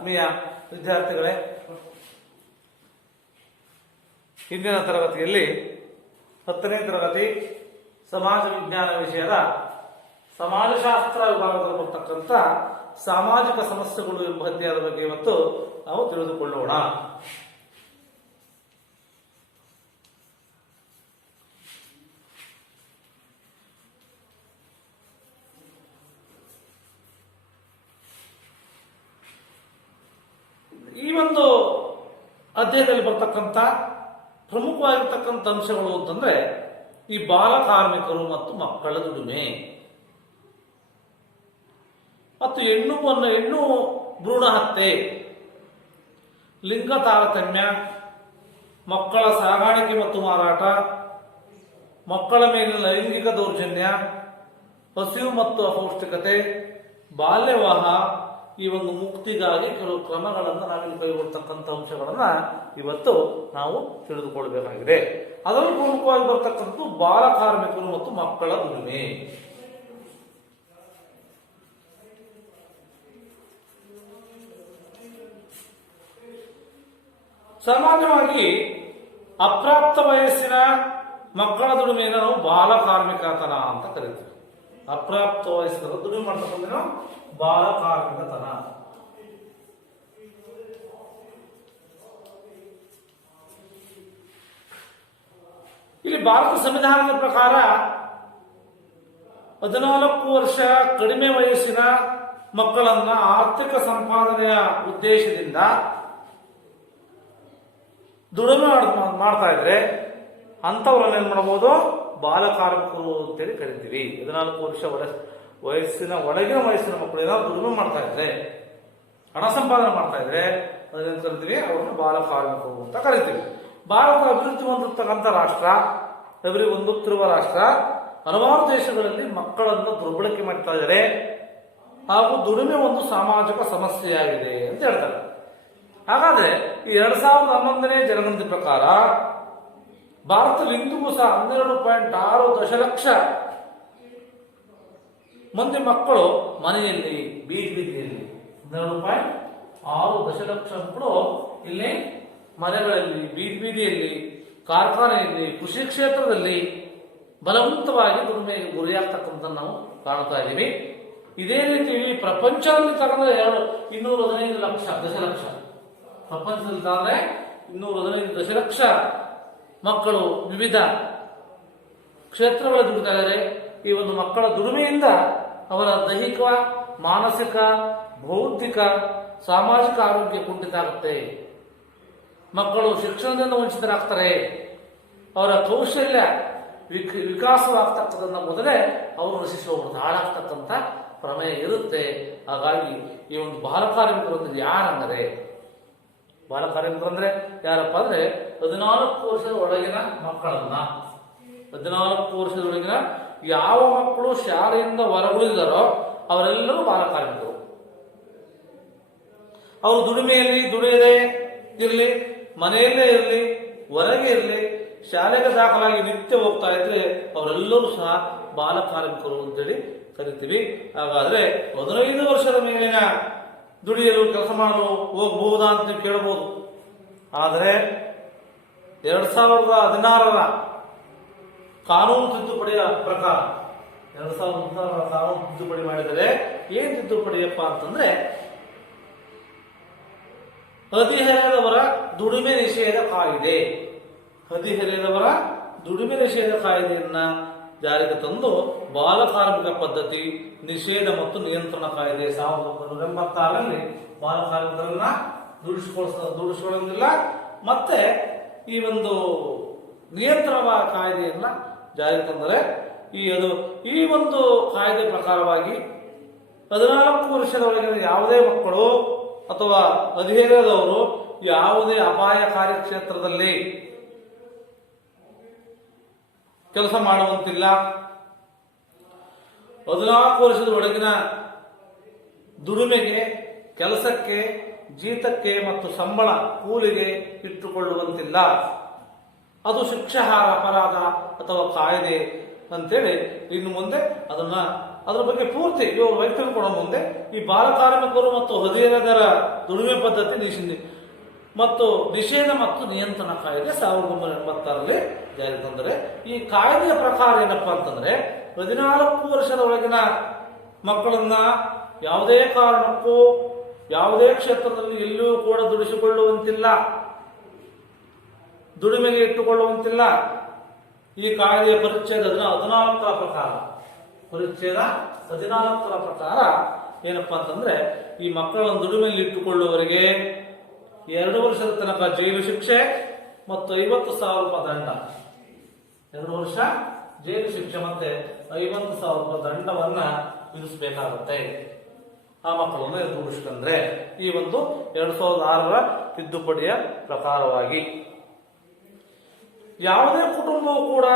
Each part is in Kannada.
ಆತ್ಮೀಯ ವಿದ್ಯಾರ್ಥಿಗಳೇ, ಹಿಂದಿನ ತರಗತಿಯಲ್ಲಿ 10ನೇ ತರಗತಿ ಸಮಾಜ ವಿಜ್ಞಾನ ವಿಷಯದ ಸಮಾಜಶಾಸ್ತ್ರ ವಿಭಾಗದಲ್ಲಿ ಬರ್ತಕ್ಕಂಥ ಸಾಮಾಜಿಕ ಸಮಸ್ಯೆಗಳು ಎಂಬ ಅಧ್ಯಾಯದ ಬಗ್ಗೆ ಇವತ್ತು ನಾವು ತಿಳಿದುಕೊಳ್ಳೋಣ. ಈ ಒಂದು ಅಧ್ಯಾಯದಲ್ಲಿ ಬರ್ತಕ್ಕಂಥ ಪ್ರಮುಖವಾಗಿರ್ತಕ್ಕಂಥ ಅಂಶಗಳು ಅಂತಂದ್ರೆ ಈ ಬಾಲ ಕಾರ್ಮಿಕರು ಮತ್ತು ಮಕ್ಕಳ ದುಡಿಮೆ ಮತ್ತು ಹೆಣ್ಣು ಭ್ರೂಣ ಹತ್ಯೆ, ಲಿಂಗ ತಾರತಮ್ಯ, ಮಕ್ಕಳ ಸಾಗಾಣಿಕೆ ಮತ್ತು ಮಾರಾಟ, ಮಕ್ಕಳ ಮೇಲಿನ ಲೈಂಗಿಕ ದೌರ್ಜನ್ಯ, ಹಸಿವು ಮತ್ತು ಅಪೌಷ್ಟಿಕತೆ, ಬಾಲ್ಯವಾಹ, ಈ ಒಂದು ಮುಕ್ತಿಗಾಗಿ ಕೆಲವು ಕ್ರಮಗಳನ್ನು ನಾವಿಲ್ಲಿ ಕೈಗೊಳ್ತಕ್ಕಂಥ ಅಂಶಗಳನ್ನ ಇವತ್ತು ನಾವು ತಿಳಿದುಕೊಳ್ಬೇಕಾಗಿದೆ. ಅದರಲ್ಲಿ ಪ್ರಮುಖವಾಗಿ ಬರ್ತಕ್ಕಂಥ ಬಾಲ ಕಾರ್ಮಿಕರು ಮತ್ತು ಮಕ್ಕಳ ದುಡಿಮೆ. ಸಾಮಾನ್ಯವಾಗಿ ಅಪ್ರಾಪ್ತ ವಯಸ್ಸಿನ ಮಕ್ಕಳ ದುಡಿಮೆಯನ್ನು ನಾವು ಬಾಲ ಕಾರ್ಮಿಕತನ ಅಂತ ಕರಿತೀವಿ. ಅಪ್ರಾಪ್ತ ವಯಸ್ಸಿನ ದುಡಿಮೆ ಮಾಡ್ತಕ್ಕಂಥ ಬಾಲ ಕಾರ್ಮಿಕತನ. ಇಲ್ಲಿ ಭಾರತ ಸಂವಿಧಾನದ ಪ್ರಕಾರ 14 ವರ್ಷ ಕಡಿಮೆ ವಯಸ್ಸಿನ ಮಕ್ಕಳನ್ನ ಆರ್ಥಿಕ ಸಂಪಾದನೆಯ ಉದ್ದೇಶದಿಂದ ದುಡಿಮೆ ಮಾಡ್ತಾ ಇದ್ರೆ ಅಂತವರನ್ನ ಏನ್ ಮಾಡಬಹುದು, ಬಾಲ ಕಾರ್ಮಿಕರು ಅಂತೇಳಿ ಕರಿತೀವಿ. 14 ವರ್ಷ ವಯಸ್ಸಿನ ಒಳಗಿನ ವಯಸ್ಸಿನ ಮಕ್ಕಳು ಏನಾದ್ರು ದುಡಿಮೆ ಮಾಡ್ತಾ ಇದ್ರೆ, ಹಣ ಸಂಪಾದನೆ ಮಾಡ್ತಾ ಇದ್ರೆ ಅದನ್ನ ಕರಿತೀವಿ, ಅವ್ರನ್ನ ಬಾಲ ಕಾರ್ಮಿಕರು ಅಂತ ಕರಿತೀವಿ. ಭಾರತ ಅಭಿವೃದ್ಧಿ ಹೊಂದಿರತಕ್ಕಂಥ ರಾಷ್ಟ್ರ, ಅಭಿವೃದ್ಧಿ ಹೊಂದುತ್ತಿರುವ ರಾಷ್ಟ್ರ. ಹಲವಾರು ದೇಶಗಳಲ್ಲಿ ಮಕ್ಕಳನ್ನು ದುರ್ಬಳಕೆ ಮಾಡ್ತಾ ಇದ್ದಾರೆ ಹಾಗೂ ದುಡಿಮೆ ಒಂದು ಸಾಮಾಜಿಕ ಸಮಸ್ಯೆಯಾಗಿದೆ ಅಂತ ಹೇಳ್ತಾರೆ. ಹಾಗಾದ್ರೆ ಈ 2011ನೇ ಜನಗಣತಿ ಪ್ರಕಾರ ಭಾರತದಲ್ಲಿ ಇಂದಿಗೂ ಸಹ 12.6 ದಶಲಕ್ಷ ಮಂದಿ ಮಕ್ಕಳು ಮನೆಯಲ್ಲಿ ಬೀದಿಯಲ್ಲಿ 12.6 ದಶಲಕ್ಷ ಮಕ್ಕಳು ಇಲ್ಲಿ ಮನೆಗಳಲ್ಲಿ ಬೀದಿಯಲ್ಲಿ ಕಾರ್ಖಾನೆಯಲ್ಲಿ ಕೃಷಿ ಕ್ಷೇತ್ರದಲ್ಲಿ ಬಲವಂತವಾಗಿ ದುಡಿಮೆಗೆ ಗುರಿಯಾಗ್ತಕ್ಕಂಥ ನಾವು ಕಾಣ್ತಾ ಇದ್ದೀವಿ. ಇದೇ ರೀತಿ ಪ್ರಪಂಚದಲ್ಲಿ ತಗೊಂಡ್ರೆ 215 ದಶಲಕ್ಷ, ಪ್ರಪಂಚದಲ್ಲಿ ತಗೊಂಡ್ರೆ 215 ದಶಲಕ್ಷ ಮಕ್ಕಳು ವಿವಿಧ ಕ್ಷೇತ್ರಗಳಲ್ಲಿ ದುಡಿತಾ ಇದ್ದಾರೆ. ಈ ಒಂದು ಮಕ್ಕಳ ದುಡಿಮೆಯಿಂದ ಅವರ ದೈಹಿಕ, ಮಾನಸಿಕ, ಬೌದ್ಧಿಕ, ಸಾಮಾಜಿಕ ಆರೋಗ್ಯ ಕುಂಠಿತ ಆಗುತ್ತೆ. ಮಕ್ಕಳು ಶಿಕ್ಷಣದಿಂದ ವಂಚಿತರಾಗ್ತಾರೆ. ಅವರ ಕೌಶಲ್ಯ ವಿಕಾಸವಾಗ್ತಕ್ಕಂಥ ಮೊದಲೇ ಅವರು ನಶಿಸಿ ಹೋಗ್ಬಿಡ್ತಾರೆ, ಹಾಳಾಗ್ತಕ್ಕಂಥ ಪ್ರಮೇಯ ಇರುತ್ತೆ. ಹಾಗಾಗಿ ಈ ಒಂದು ಬಾಲ ಕಾರ್ಮಿಕರು ಅಂದ್ರೆ ಯಾರಂದರೆ, ಬಾಲ ಕಾರ್ಮಿಕರು ಅಂದ್ರೆ ಯಾರಪ್ಪ ಅಂದ್ರೆ 14 ವರ್ಷದ ಒಳಗಿನ ಮಕ್ಕಳನ್ನ, 14 ವರ್ಷದೊಳಗಿನ ಯಾವ ಮಕ್ಕಳು ಶಾಲೆಯಿಂದ ಹೊರಗುಳಿದಾರೋ ಅವರೆಲ್ಲರೂ ಬಾಲ ಕಾರ್ಮಿಕರು. ಅವರು ದುಡಿಮೆಯಲ್ಲಿ ದುಡಿಯದೇ ಇರಲಿ, ಮನೆಯಲ್ಲೇ ಇರಲಿ, ಹೊರಗೆ ಇರಲಿ, ಶಾಲೆಗೆ ದಾಖಲಾಗಿ ನಿತ್ಯ ಹೋಗ್ತಾ ಇದ್ರೆ ಅವರೆಲ್ಲರೂ ಸಹ ಬಾಲ ಕಾರ್ಮಿಕರು ಅಂತೇಳಿ ಕರಿತೀವಿ. ಹಾಗಾದ್ರೆ 15 ವರ್ಷದ ಮೇಲಿನ ದುಡಿಯಲು ಕೆಲಸ ಮಾಡಲು ಹೋಗಬಹುದಾ ಅಂತ ನೀವು ಕೇಳಬಹುದು. ಆದರೆ 2016ರ ಕಾನೂನು ತಿದ್ದುಪಡಿಯ ಪ್ರಕಾರ 2016ರ ಕಾನೂನು ತಿದ್ದುಪಡಿ ಮಾಡಿದರೆ ಏನ್ ತಿದ್ದುಪಡಿಯಪ್ಪ ಅಂತಂದ್ರೆ ಹದಿಹರೆಯದವರ ದುಡಿಮೆ ನಿಷೇಧ ಕಾಯ್ದೆ, ಹದಿಹರೆಯದವರ ದುಡಿಮೆ ನಿಷೇಧ ಕಾಯ್ದೆಯನ್ನ ಜಾರಿಗೆ ತಂದು ಬಾಲ ಕಾರ್ಮಿಕ ಪದ್ಧತಿ ನಿಷೇಧ ಮತ್ತು ನಿಯಂತ್ರಣ ಕಾಯ್ದೆ 1986ರಲ್ಲಿ ಬಾಲ ಕಾರ್ಮಿಕರನ್ನ ದುಡಿಸಿಕೊಳ್ಳೋದಿಲ್ಲ ಮತ್ತೆ ಈ ಒಂದು ನಿಯಂತ್ರಣ ಕಾಯ್ದೆಯನ್ನ ಜಾರಿಗೆ ತಂದರೆ ಈ ಒಂದು ಕಾಯ್ದೆ ಪ್ರಕಾರವಾಗಿ 14 ವರ್ಷದವರೆಗಿನ ಯಾವುದೇ ಮಕ್ಕಳು ಅಥವಾ ಹದಿಹರೆಯದವರು ಯಾವುದೇ ಅಪಾಯಕಾರಿ ಕ್ಷೇತ್ರದಲ್ಲಿ ಕೆಲಸ ಮಾಡುವಂತಿಲ್ಲ. 14 ವರ್ಷದ ಒಳಗಿನ ದುಡಿಮೆಗೆ, ಕೆಲಸಕ್ಕೆ, ಜೀತಕ್ಕೆ ಮತ್ತು ಸಂಬಳ ಕೂಲಿಗೆ ಇಟ್ಟುಕೊಳ್ಳುವಂತಿಲ್ಲ. ಅದು ಶಿಕ್ಷಾರ್ಹ ಅಪರಾಧ ಅಥವಾ ಕಾಯ್ದೆ ಅಂತೇಳಿ ಇನ್ನು ಮುಂದೆ ಅದನ್ನ ಅದರ ಬಗ್ಗೆ ಪೂರ್ತಿ ಇವರು ವೈದ್ಯರು ಕೊಡೋ ಮುಂದೆ ಈ ಬಾಲಕಾರ್ಮಿಕರು ಮತ್ತು ಹದಿಹರೆಯದರ ದುಡಿಮೆ ಪದ್ಧತಿ ಮತ್ತು ನಿಷೇಧ ಮತ್ತು ನಿಯಂತ್ರಣ ಕಾಯ್ದೆ 1986ರಲ್ಲಿ ಜಾರಿ ತಂದರೆ, ಈ ಕಾಯ್ದೆಯ ಪ್ರಕಾರ ಏನಪ್ಪಾ ಅಂತಂದ್ರೆ 14 ವರ್ಷದ ಒಳಗಿನ ಮಕ್ಕಳನ್ನ ಯಾವುದೇ ಕಾರಣಕ್ಕೂ ಯಾವುದೇ ಕ್ಷೇತ್ರದಲ್ಲಿ ಎಲ್ಲಿಯೂ ಕೂಡ ದುಡಿಸಿಕೊಳ್ಳುವಂತಿಲ್ಲ, ದುಡಿಮೆಗೆ ಇಟ್ಟುಕೊಳ್ಳುವಂತಿಲ್ಲ. ಈ ಕಾಯ್ದೆಯ ಪರಿಚ್ಛೇದ 14ರ ಪ್ರಕಾರ, ಪರಿಚ್ಛೇದ 14ರ ಪ್ರಕಾರ ಏನಪ್ಪಾ ಅಂತಂದ್ರೆ ಈ ಮಕ್ಕಳನ್ನು ದುಡಿಮೆಯಲ್ಲಿ ಇಟ್ಟುಕೊಳ್ಳುವವರಿಗೆ 2 ವರ್ಷದ ತನಕ ಜೈಲು ಶಿಕ್ಷೆ ಮತ್ತು 50,000 ರೂಪಾಯಿ ದಂಡ. 2 ವರ್ಷ ಜೈಲು ಶಿಕ್ಷೆ ಮತ್ತೆ 50,000 ರೂಪಾಯಿ ದಂಡವನ್ನ ವಿಧಿಸಬೇಕಾಗುತ್ತೆ ಆ ಮಕ್ಕಳನ್ನು ದುಡಿಸ್ಕೊಂಡ್ರೆ. ಈ ಒಂದು 2006ರ ತಿದ್ದುಪಡಿಯ ಪ್ರಕಾರವಾಗಿ ಯಾವುದೇ ಕುಟುಂಬವು ಕೂಡ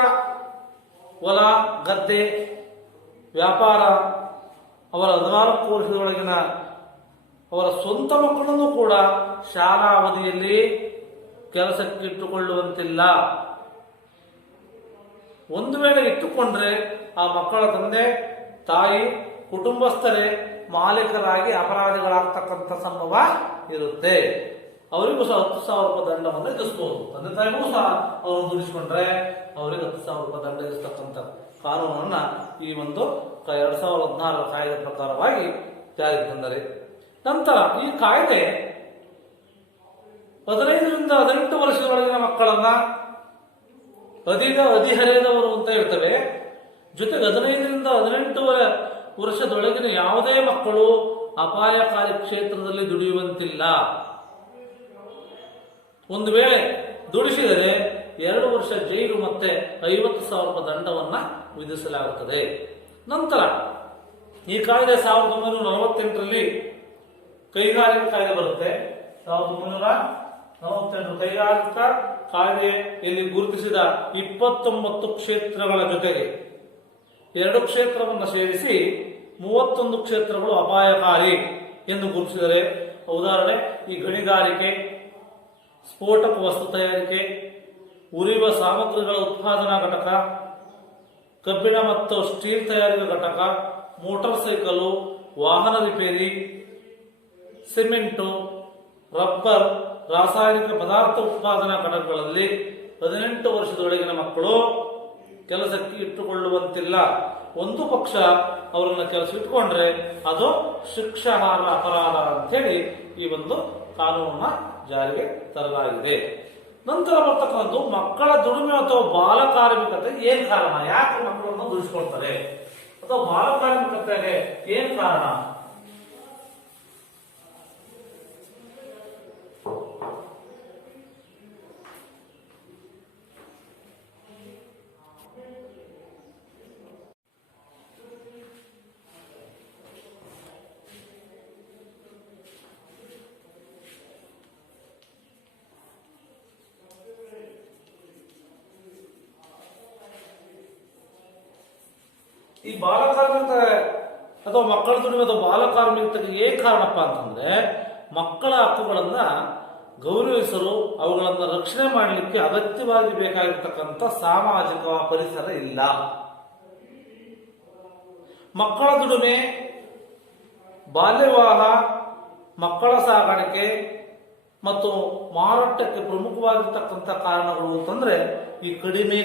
ಹೊಲ, ಗದ್ದೆ, ವ್ಯಾಪಾರ, ಅವರ 14 ವರ್ಷದೊಳಗಿನ ಅವರ ಸ್ವಂತ ಮಕ್ಕಳನ್ನು ಕೂಡ ಶಾಲಾ ಅವಧಿಯಲ್ಲಿ ಕೆಲಸಕ್ಕೆ ಇಟ್ಟುಕೊಳ್ಳುವಂತಿಲ್ಲ. ಒಂದು ವೇಳೆ ಇಟ್ಟುಕೊಂಡ್ರೆ ಆ ಮಕ್ಕಳ ತಂದೆ ತಾಯಿ ಕುಟುಂಬಸ್ಥರೇ ಮಾಲೀಕರಾಗಿ ಅಪರಾಧಿಗಳಾಗ್ತಕ್ಕಂಥ ಸಂಭವ ಇರುತ್ತೆ. ಅವರಿಗೂ ಸಹ 10,000 ರೂಪಾಯಿ ದಂಡವನ್ನು ವಿಧಿಸಬಹುದು. ತಂದೆ ತಾಯಿಗೂ ಸಹ ಅವರನ್ನು ದುಡಿಸಿಕೊಂಡ್ರೆ ಅವರಿಗೆ 10,000 ರೂಪಾಯಿ ದಂಡ ವಿಧಿಸ್ತಕ್ಕಂಥ ಕಾನೂನನ್ನ ಈ ಒಂದು 2016ರ ಕಾಯ್ದೆ ಪ್ರಕಾರವಾಗಿ ಜಾರಿಗೆ ತಂದರೆ. ನಂತರ ಈ ಕಾಯ್ದೆ 15ರಿಂದ 18 ವರ್ಷದೊಳಗಿನ ಮಕ್ಕಳನ್ನ ಹದಿಹರೆಯದವರು ಅಂತ ಹೇಳ್ತವೆ. ಜೊತೆಗೆ 15ರಿಂದ 18 ವರ್ಷದೊಳಗಿನ ಯಾವುದೇ ಮಕ್ಕಳು ಅಪಾಯಕಾರಿ ಕ್ಷೇತ್ರದಲ್ಲಿ ದುಡಿಯುವಂತಿಲ್ಲ. ಒಂದು ವೇಳೆ ದುಡಿಸಿದರೆ 2 ವರ್ಷ ಜೈಲು ಮತ್ತೆ 50,000 ರೂಪಾಯಿ ದಂಡವನ್ನ ವಿಧಿಸಲಾಗುತ್ತದೆ. ನಂತರ ಈ ಕಾಯ್ದೆ 1948ರಲ್ಲಿ ಕೈಗಾರಿಕಾ ಕಾಯ್ದೆ ಬರುತ್ತೆ. 1948 ಕೈಗಾರಿಕಾ ಕಾಯ್ದೆಯಲ್ಲಿ ಗುರುತಿಸಿದ 29 ಕ್ಷೇತ್ರಗಳ ಜೊತೆಗೆ 2 ಕ್ಷೇತ್ರವನ್ನು ಸೇರಿಸಿ 31 ಕ್ಷೇತ್ರಗಳು ಅಪಾಯಕಾರಿ ಎಂದು ಗುರುತಿಸಿದರೆ. ಉದಾಹರಣೆ, ಈ ಗಣಿಗಾರಿಕೆ, ಸ್ಫೋಟಕ ವಸ್ತು ತಯಾರಿಕೆ, ಉರಿಯುವ ಸಾಮಗ್ರಿಗಳ ಉತ್ಪಾದನಾ ಘಟಕ, ಕಬ್ಬಿಣ ಮತ್ತು ಸ್ಟೀಲ್ ತಯಾರಿಕಾ ಘಟಕ, ಮೋಟಾರ್ ಸೈಕಲ್, ವಾಹನ ರಿಪೇರಿ, ಸಿಮೆಂಟು, ರಬ್ಬರ್, ರಾಸಾಯನಿಕ ಪದಾರ್ಥ ಉತ್ಪಾದನಾ ಘಟಕಗಳಲ್ಲಿ 18 ವರ್ಷದೊಳಗಿನ ಮಕ್ಕಳು ಕೆಲಸಕ್ಕೆ ಇಟ್ಟುಕೊಳ್ಳುವಂತಿಲ್ಲ. ಒಂದು ಪಕ್ಷ ಅವರನ್ನ ಕೆಲಸ ಇಟ್ಟುಕೊಂಡ್ರೆ ಅದು ಶಿಕ್ಷಾರ್ಹ ಅಪರಾಧ ಅಂತೇಳಿ ಈ ಒಂದು ಕಾನೂನನ್ನ ಜಾರಿಗೆ ತರಲಾಗಿದೆ. ನಂತರ ಬರ್ತಕ್ಕಂಥದ್ದು ಮಕ್ಕಳ ದುಡಿಮೆ ಅಥವಾ ಬಾಲಕಾರ್ಮಿಕತೆ ಏನ್ ಕಾರಣ, ಯಾಕೆ ಮಕ್ಕಳನ್ನು ದುಡಿಸ್ಕೊಳ್ತಾರೆ ಅಥವಾ ಬಾಲಕಾರ್ಮಿಕತೆಗೆ ಏನ್ ಕಾರಣ? ಈ ಬಾಲಕಾರ್ಮಿಕ ಅಥವಾ ಮಕ್ಕಳ ದುಡಿಮೆ ಅಥವಾ ಬಾಲಕಾರ್ಮಿಕತೆಗೆ ಏನ್ ಕಾರಣಪ್ಪ ಅಂತಂದ್ರೆ ಮಕ್ಕಳ ಹಕ್ಕುಗಳನ್ನ ಗೌರವಿಸಲು ಅವುಗಳನ್ನು ರಕ್ಷಣೆ ಮಾಡಲಿಕ್ಕೆ ಅಗತ್ಯವಾಗಿ ಬೇಕಾಗಿರ್ತಕ್ಕಂಥ ಸಾಮಾಜಿಕ ಪರಿಸರ ಇಲ್ಲ. ಮಕ್ಕಳ ದುಡಿಮೆ, ಬಾಲ್ಯ ವಿವಾಹ, ಮಕ್ಕಳ ಸಾಗಾಣಿಕೆ ಮತ್ತು ಮಾರಾಟಕ್ಕೆ ಪ್ರಮುಖವಾಗಿರ್ತಕ್ಕಂಥ ಕಾರಣಗಳು ಅಂತಂದ್ರೆ ಈ ಕಡಿಮೆ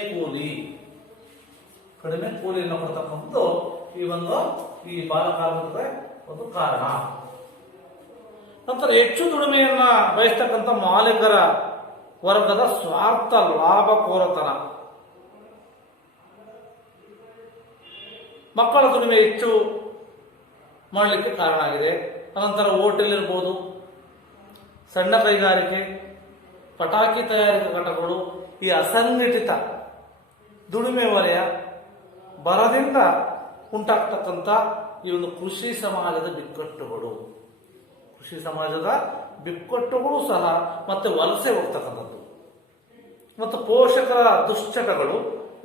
ಕೂಲಿಯನ್ನು ಕೊಡ್ತಕ್ಕಂಥದ್ದು ಈ ಬಾಲಕಾರ್ಮಿಕತೆ ಒಂದು ಕಾರಣ. ನಂತರ ಹೆಚ್ಚು ದುಡಿಮೆಯನ್ನ ಬಯಸ್ತಕ್ಕಂಥ ಮಾಲೀಕರ ವರ್ಗದ ಸ್ವಾರ್ಥ ಲಾಭಕೋರತನ, ಮಕ್ಕಳ ದುಡಿಮೆ ಹೆಚ್ಚು ಮಾಡಲಿಕ್ಕೆ ಕಾರಣ ಆಗಿದೆ. ಅನಂತರ ಹೋಟೆಲ್ ಇರ್ಬೋದು, ಸಣ್ಣ ಕೈಗಾರಿಕೆ, ಪಟಾಕಿ ತಯಾರಿಕಾ ಘಟಕಗಳು, ಈ ಅಸಂಘಟಿತ ದುಡಿಮೆ ವಲಯ, ಬರದಿಂದ ಉಂಟಾಗ್ತಕ್ಕಂಥ ಈ ಒಂದು ಕೃಷಿ ಸಮಾಜದ ಬಿಕ್ಕಟ್ಟುಗಳು ಸಹ ಮತ್ತೆ ವಲಸೆ ಹೋಗ್ತಕ್ಕಂಥದ್ದು ಮತ್ತು ಪೋಷಕರ ದುಶ್ಚಟಗಳು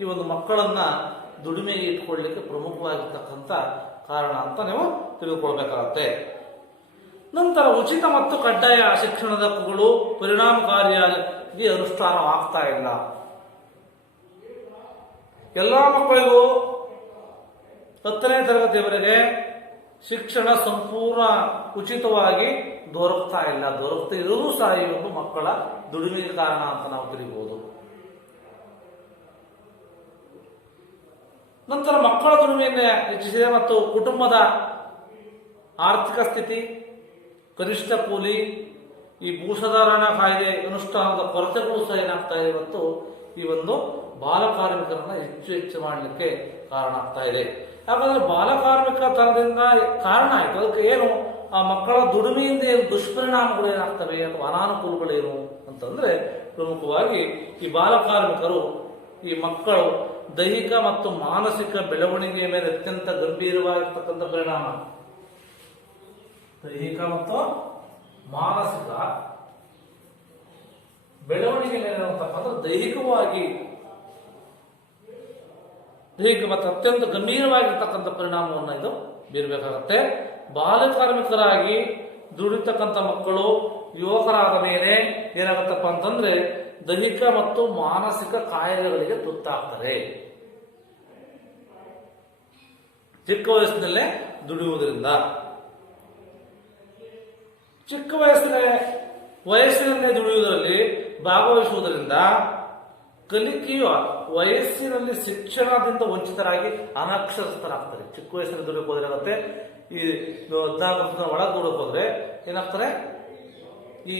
ಈ ಒಂದು ಮಕ್ಕಳನ್ನ ದುಡಿಮೆಗೆ ಇಟ್ಕೊಳ್ಳಿಕ್ಕೆ ಪ್ರಮುಖವಾಗಿರ್ತಕ್ಕಂಥ ಕಾರಣ ಅಂತ ನೀವು ತಿಳಿದುಕೊಳ್ಬೇಕಾಗತ್ತೆ. ನಂತರ ಉಚಿತ ಮತ್ತು ಕಡ್ಡಾಯ ಶಿಕ್ಷಣದ ಹಕ್ಕುಗಳು ಪರಿಣಾಮಕಾರಿಯಾಗಿ ಅನುಷ್ಠಾನವಾಗ್ತಾ ಇಲ್ಲ. ಎಲ್ಲ ಮಕ್ಕಳಿಗೂ 10ನೇ ತರಗತಿಯವರೆಗೆ ಶಿಕ್ಷಣ ಸಂಪೂರ್ಣ ಉಚಿತವಾಗಿ ದೊರಕ್ತಾ ಇಲ್ಲ. ದೊರಕ್ತಾ ಇರೋದು ಸಹ ಈ ಒಂದು ಮಕ್ಕಳ ದುಡಿಮೆಗೆ ಕಾರಣ ಅಂತ ನಾವು ತಿಳಿಬಹುದು. ನಂತರ ಮಕ್ಕಳ ದುಡಿಮೆಯನ್ನು ಹೆಚ್ಚಿಸಿದೆ ಮತ್ತು ಕುಟುಂಬದ ಆರ್ಥಿಕ ಸ್ಥಿತಿ, ಕನಿಷ್ಠ ಕೂಲಿ, ಈ ಭೂಸುಧಾರಣಾ ಕಾಯ್ದೆ ಅನುಷ್ಠಾನದ ಕೊರತೆಗಳು ಸಹ ಏನಾಗ್ತಾ ಇದೆ ಮತ್ತು ಈ ಒಂದು ಬಾಲ ಕಾರ್ಮಿಕರನ್ನ ಹೆಚ್ಚು ಮಾಡಲಿಕ್ಕೆ ಕಾರಣ ಆಗ್ತಾ ಇದೆ. ಹಾಗಾದ್ರೆ ಬಾಲ ಕಾರ್ಮಿಕತನದಿಂದ ಕಾರಣ ಆಯ್ತು, ಅದಕ್ಕೆ ಏನು ಆ ಮಕ್ಕಳ ದುಡಿಮೆಯಿಂದ ಏನು ದುಷ್ಪರಿಣಾಮಗಳು ಏನಾಗ್ತವೆ ಅಥವಾ ಅನಾನುಕೂಲಗಳೇನು ಅಂತಂದ್ರೆ, ಪ್ರಮುಖವಾಗಿ ಈ ಬಾಲ ಕಾರ್ಮಿಕರು ಈ ಮಕ್ಕಳು ದೈಹಿಕ ಮತ್ತು ಮಾನಸಿಕ ಬೆಳವಣಿಗೆಯ ಮೇಲೆ ಅತ್ಯಂತ ಗಂಭೀರವಾಗಿರ್ತಕ್ಕಂಥ ಪರಿಣಾಮ. ದೈಹಿಕ ಮತ್ತು ಮಾನಸಿಕ ಬೆಳವಣಿಗೆ ಮೇಲೆ ಅಂತಕ್ಕಂಥ ದೈಹಿಕ ಮತ್ತು ಅತ್ಯಂತ ಗಂಭೀರವಾಗಿರ್ತಕ್ಕಂಥ ಪರಿಣಾಮವನ್ನು ಇದು ಬೀರಬೇಕಾಗತ್ತೆ. ಬಾಲ ಕಾರ್ಮಿಕರಾಗಿ ದುಡಿತಕ್ಕಂಥ ಮಕ್ಕಳು ಯುವಕರಾದ ಮೇಲೆ ಏನಾಗುತ್ತಪ್ಪ ಅಂತಂದ್ರೆ ದೈಹಿಕ ಮತ್ತು ಮಾನಸಿಕ ಕಾಯಿಲೆಗಳಿಗೆ ತುತ್ತಾಗ್ತಾರೆ. ಚಿಕ್ಕ ವಯಸ್ಸಿನಲ್ಲೇ ದುಡಿಯುವುದರಿಂದ, ಚಿಕ್ಕ ವಯಸ್ಸಿನಲ್ಲೇ ದುಡಿಯುವುದರಲ್ಲಿ ಭಾಗವಹಿಸುವುದರಿಂದ ಕಲಿಕೆಯ ವಯಸ್ಸಿನಲ್ಲಿ ಶಿಕ್ಷಣದಿಂದ ವಂಚಿತರಾಗಿ ಅನಕ್ಷರಸ್ಥರಾಗ್ತಾರೆ. ಚಿಕ್ಕ ವಯಸ್ಸಿನಲ್ಲಿ ದುಡಿಯೋಕೆ ಹೋದ್ರೆ ಏನಾಗುತ್ತೆ, ಈ 14 ವರ್ಷದ ಒಳಗೆ ದುಡಿಯೋಕೆ ಹೋದ್ರೆ ಏನಾಗ್ತಾರೆ, ಈ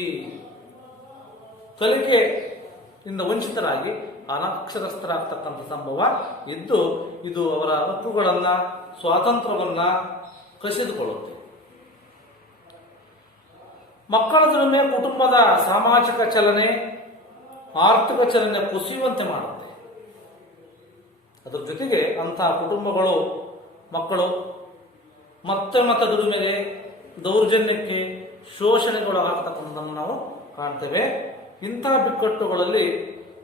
ಕಲಿಕೆಯಿಂದ ವಂಚಿತರಾಗಿ ಅನಕ್ಷರಸ್ಥರಾಗ್ತಕ್ಕಂಥ ಸಂಭವ ಇದ್ದು ಇದು ಅವರ ಹಕ್ಕುಗಳನ್ನ, ಸ್ವಾತಂತ್ರ್ಯವನ್ನ ಕಸಿದುಕೊಳ್ಳುತ್ತೆ. ಮಕ್ಕಳ ದುಡಿಮೆ ಕುಟುಂಬದ ಸಾಮಾಜಿಕ ಚಲನೆ, ಆರ್ಥಿಕ ಚಲನೆ ಕುಸಿಯುವಂತೆ ಮಾಡುತ್ತೆ. ಅದರ ಜೊತೆಗೆ ಅಂತಹ ಕುಟುಂಬಗಳು ಮಕ್ಕಳು ಮತ್ತೆ ದುಡಿಮೆಗೆ, ದೌರ್ಜನ್ಯಕ್ಕೆ, ಶೋಷಣೆಗೊಳಗಾಗ್ತಕ್ಕಂಥದ್ದನ್ನು ನಾವು ಕಾಣ್ತೇವೆ. ಇಂತಹ ಬಿಕ್ಕಟ್ಟುಗಳಲ್ಲಿ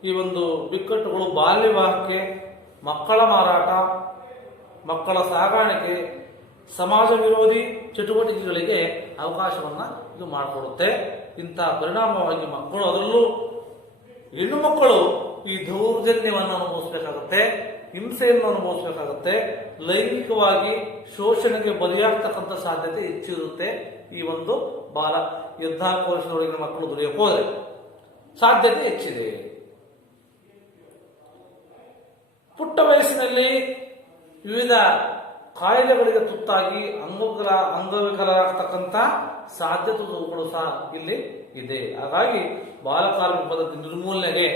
ಈ ಒಂದು ಬಿಕ್ಕಟ್ಟುಗಳು ಬಾಲ್ಯ ವಿವಾಹಕ್ಕೆ, ಮಕ್ಕಳ ಮಾರಾಟ, ಮಕ್ಕಳ ಸಾಗಾಣಿಕೆ, ಸಮಾಜ ವಿರೋಧಿ ಚಟುವಟಿಕೆಗಳಿಗೆ ಅವಕಾಶವನ್ನ ಇದು ಮಾಡಿಕೊಡುತ್ತೆ. ಇಂತಹ ಪರಿಣಾಮವಾಗಿ ಮಕ್ಕಳು, ಅದರಲ್ಲೂ ಹೆಣ್ಣು ಮಕ್ಕಳು ಈ ದೌರ್ಜನ್ಯವನ್ನು ಅನುಭವಿಸಬೇಕಾಗುತ್ತೆ, ಹಿಂಸೆಯನ್ನು ಅನುಭವಿಸಬೇಕಾಗುತ್ತೆ, ಲೈಂಗಿಕವಾಗಿ ಶೋಷಣೆಗೆ ಬಲಿಯಾಗ್ತಕ್ಕಂಥ ಸಾಧ್ಯತೆ ಹೆಚ್ಚಿರುತ್ತೆ. ಈ ಒಂದು ಬಾಲ 14 ವರ್ಷದೊಳಗಿನ ಮಕ್ಕಳು ದುಡಿಯೋಕೆ ಹೋದ್ರೆ ಸಾಧ್ಯತೆ ಹೆಚ್ಚಿದೆ. ಪುಟ್ಟ ವಯಸ್ಸಿನಲ್ಲಿ ವಿವಿಧ ಕಾಯಿಲೆಗಳಿಗೆ ತುತ್ತಾಗಿ ಅಂಗವಿಕಲರಾಗ್ತಕ್ಕಂಥ ಸಾಧ್ಯತೆಗಳು ಸಹ ಇಲ್ಲಿ ಇದೆ. ಹಾಗಾಗಿ ಬಾಲಕಾರ್ಮಿಕ ಪದ್ಧತಿ ನಿರ್ಮೂಲನೆಗೆ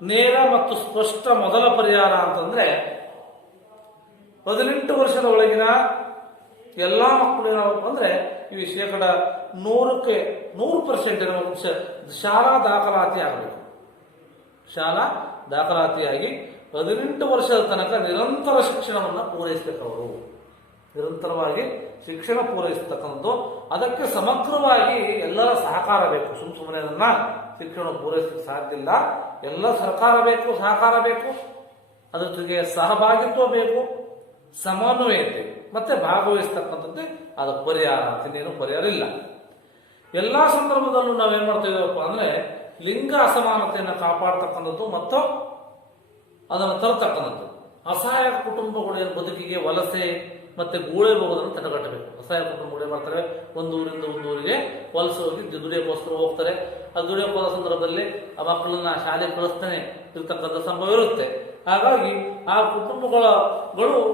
ನೇರ ಮತ್ತು ಸ್ಪಷ್ಟ ಮೊದಲ ಪರಿಹಾರ ಅಂತಂದ್ರೆ 18 ವರ್ಷದ ಒಳಗಿನ ಎಲ್ಲಾ ಮಕ್ಕಳು ಏನಾಗಬೇಕು ಅಂದ್ರೆ ಇವು 100% ಶಾಲಾ ದಾಖಲಾತಿ ಆಗಬೇಕು. ಶಾಲಾ ದಾಖಲಾತಿಯಾಗಿ 18 ವರ್ಷದ ತನಕ ನಿರಂತರ ಶಿಕ್ಷಣವನ್ನು ಪೂರೈಸಬೇಕು. ಅವರು ನಿರಂತರವಾಗಿ ಶಿಕ್ಷಣ ಪೂರೈಸತಕ್ಕಂಥದ್ದು, ಅದಕ್ಕೆ ಸಮಗ್ರವಾಗಿ ಎಲ್ಲರ ಸಹಕಾರ ಬೇಕು. ಸುಮ್ಮನೆ ಅದನ್ನ ಶಿಕ್ಷಣ ಪೂರೈಸಲಿಕ್ಕೆ ಸಾಧ್ಯ ಇಲ್ಲ. ಎಲ್ಲ ಸರ್ಕಾರ ಬೇಕು, ಸಹಕಾರ ಬೇಕು, ಅದ್ರ ಜೊತೆಗೆ ಸಹಭಾಗಿತ್ವ ಬೇಕು, ಸಮನ್ವಯತೆ ಮತ್ತೆ ಭಾಗವಹಿಸ್ತಕ್ಕಂಥದ್ದೇ ಅದು ಪರಿಹಾರ ಅಂತ. ಇನ್ನೇನು ಪರಿಹಾರ ಇಲ್ಲ. ಎಲ್ಲಾ ಸಂದರ್ಭದಲ್ಲೂ ನಾವೇನ್ ಮಾಡ್ತಾ ಇದ್ದೇವಪ್ಪ ಅಂದ್ರೆ ಲಿಂಗ ಅಸಮಾನತೆಯನ್ನು ಕಾಪಾಡ್ತಕ್ಕಂಥದ್ದು ಮತ್ತು ಅದನ್ನು ತರತಕ್ಕಂಥದ್ದು. ಅಸಹಾಯಕ ಕುಟುಂಬಗಳ ಬದುಕಿಗೆ ವಲಸೆ ಮತ್ತೆ ಗೂಳೆ ಹೋಗೋದನ್ನು ತಡೆಗಟ್ಟಬೇಕು. ಅಸಹಾಯಕ ಕುಟುಂಬಗಳು ಏನ್ ಮಾಡ್ತಾರೆ, ಒಂದು ಊರಿಂದ ಒಂದು ಊರಿಗೆ ವಲಸೆ ಹೋಗಿ ದುಡಿಯೋಕ್ಕೋಸ್ಕರ ಹೋಗ್ತಾರೆ. ಅದು ದುಡಿಯೋಕೆ ಹೋದ ಸಂದರ್ಭದಲ್ಲಿ ಆ ಮಕ್ಕಳನ್ನ ಶಾಲೆಗೆ ಕಳಿಸ್ತಾನೆ ಇರ್ತಕ್ಕಂಥ ಸಂಭವ ಇರುತ್ತೆ. ಹಾಗಾಗಿ ಆ ಕುಟುಂಬಗಳು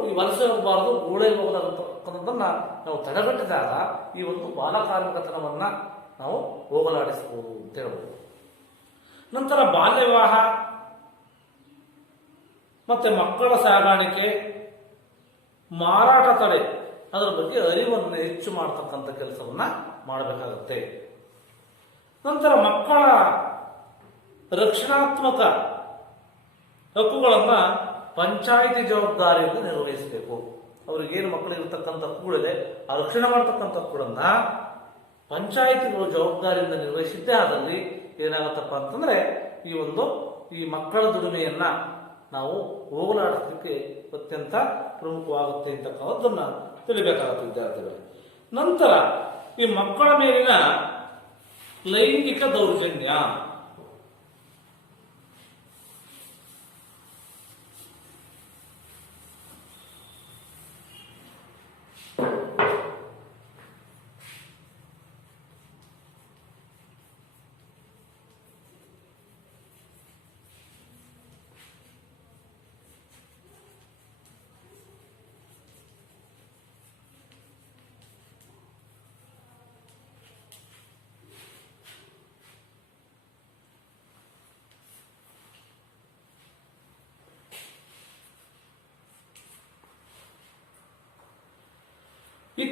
ಈ ವಲಸೆ ಹೋಗಬಾರದು, ಗೂಳೆ ಹೋಗತಕ್ಕಂಥದ್ದನ್ನ ನಾವು ತಡೆಗಟ್ಟಿದಾಗ ಈ ಒಂದು ಬಾಲಕಾರ್ಮಿಕತನವನ್ನ ನಾವು ಹೋಗಲಾಡಿಸಬಹುದು ಅಂತ ಹೇಳ್ಬೋದು. ನಂತರ ಬಾಲ್ಯ ವಿವಾಹ ಮತ್ತೆ ಮಕ್ಕಳ ಸಾಗಾಣಿಕೆ, ಮಾರಾಟ ತಡೆ, ಅದರ ಬಗ್ಗೆ ಅರಿವನ್ನು ಹೆಚ್ಚು ಮಾಡತಕ್ಕಂಥ ಕೆಲಸವನ್ನ ಮಾಡಬೇಕಾಗುತ್ತೆ. ನಂತರ ಮಕ್ಕಳ ರಕ್ಷಣಾತ್ಮಕ ಹಕ್ಕುಗಳನ್ನ ಪಂಚಾಯಿತಿ ಜವಾಬ್ದಾರಿಯಿಂದ ನಿರ್ವಹಿಸಬೇಕು. ಅವ್ರಿಗೇನು ಮಕ್ಕಳಿಗಿರ್ತಕ್ಕಂಥ ಹಕ್ಕುಗಳಿದೆ, ಆ ರಕ್ಷಣೆ ಮಾಡತಕ್ಕಂಥ ಹಕ್ಕುಗಳನ್ನ ಪಂಚಾಯಿತಿಗಳು ಜವಾಬ್ದಾರಿಯಿಂದ ನಿರ್ವಹಿಸಿದ್ದೇ ಆದಲ್ಲಿ ಏನಾಗುತ್ತಪ್ಪ ಅಂತಂದ್ರೆ ಈ ಮಕ್ಕಳ ದುಡಿಮೆಯನ್ನ ನಾವು ಹೋಗಲಾಡಿಸಲಿಕ್ಕೆ ಅತ್ಯಂತ ಪ್ರಮುಖವಾಗುತ್ತೆ ಅಂತಕ್ಕಂಥದ್ದನ್ನ ತಿಳಿಬೇಕಾಗುತ್ತೆ ವಿದ್ಯಾರ್ಥಿಗಳು. ನಂತರ ಈ ಮಕ್ಕಳ ಮೇಲಿನ ಲೈಂಗಿಕ ದೌರ್ಜನ್ಯ,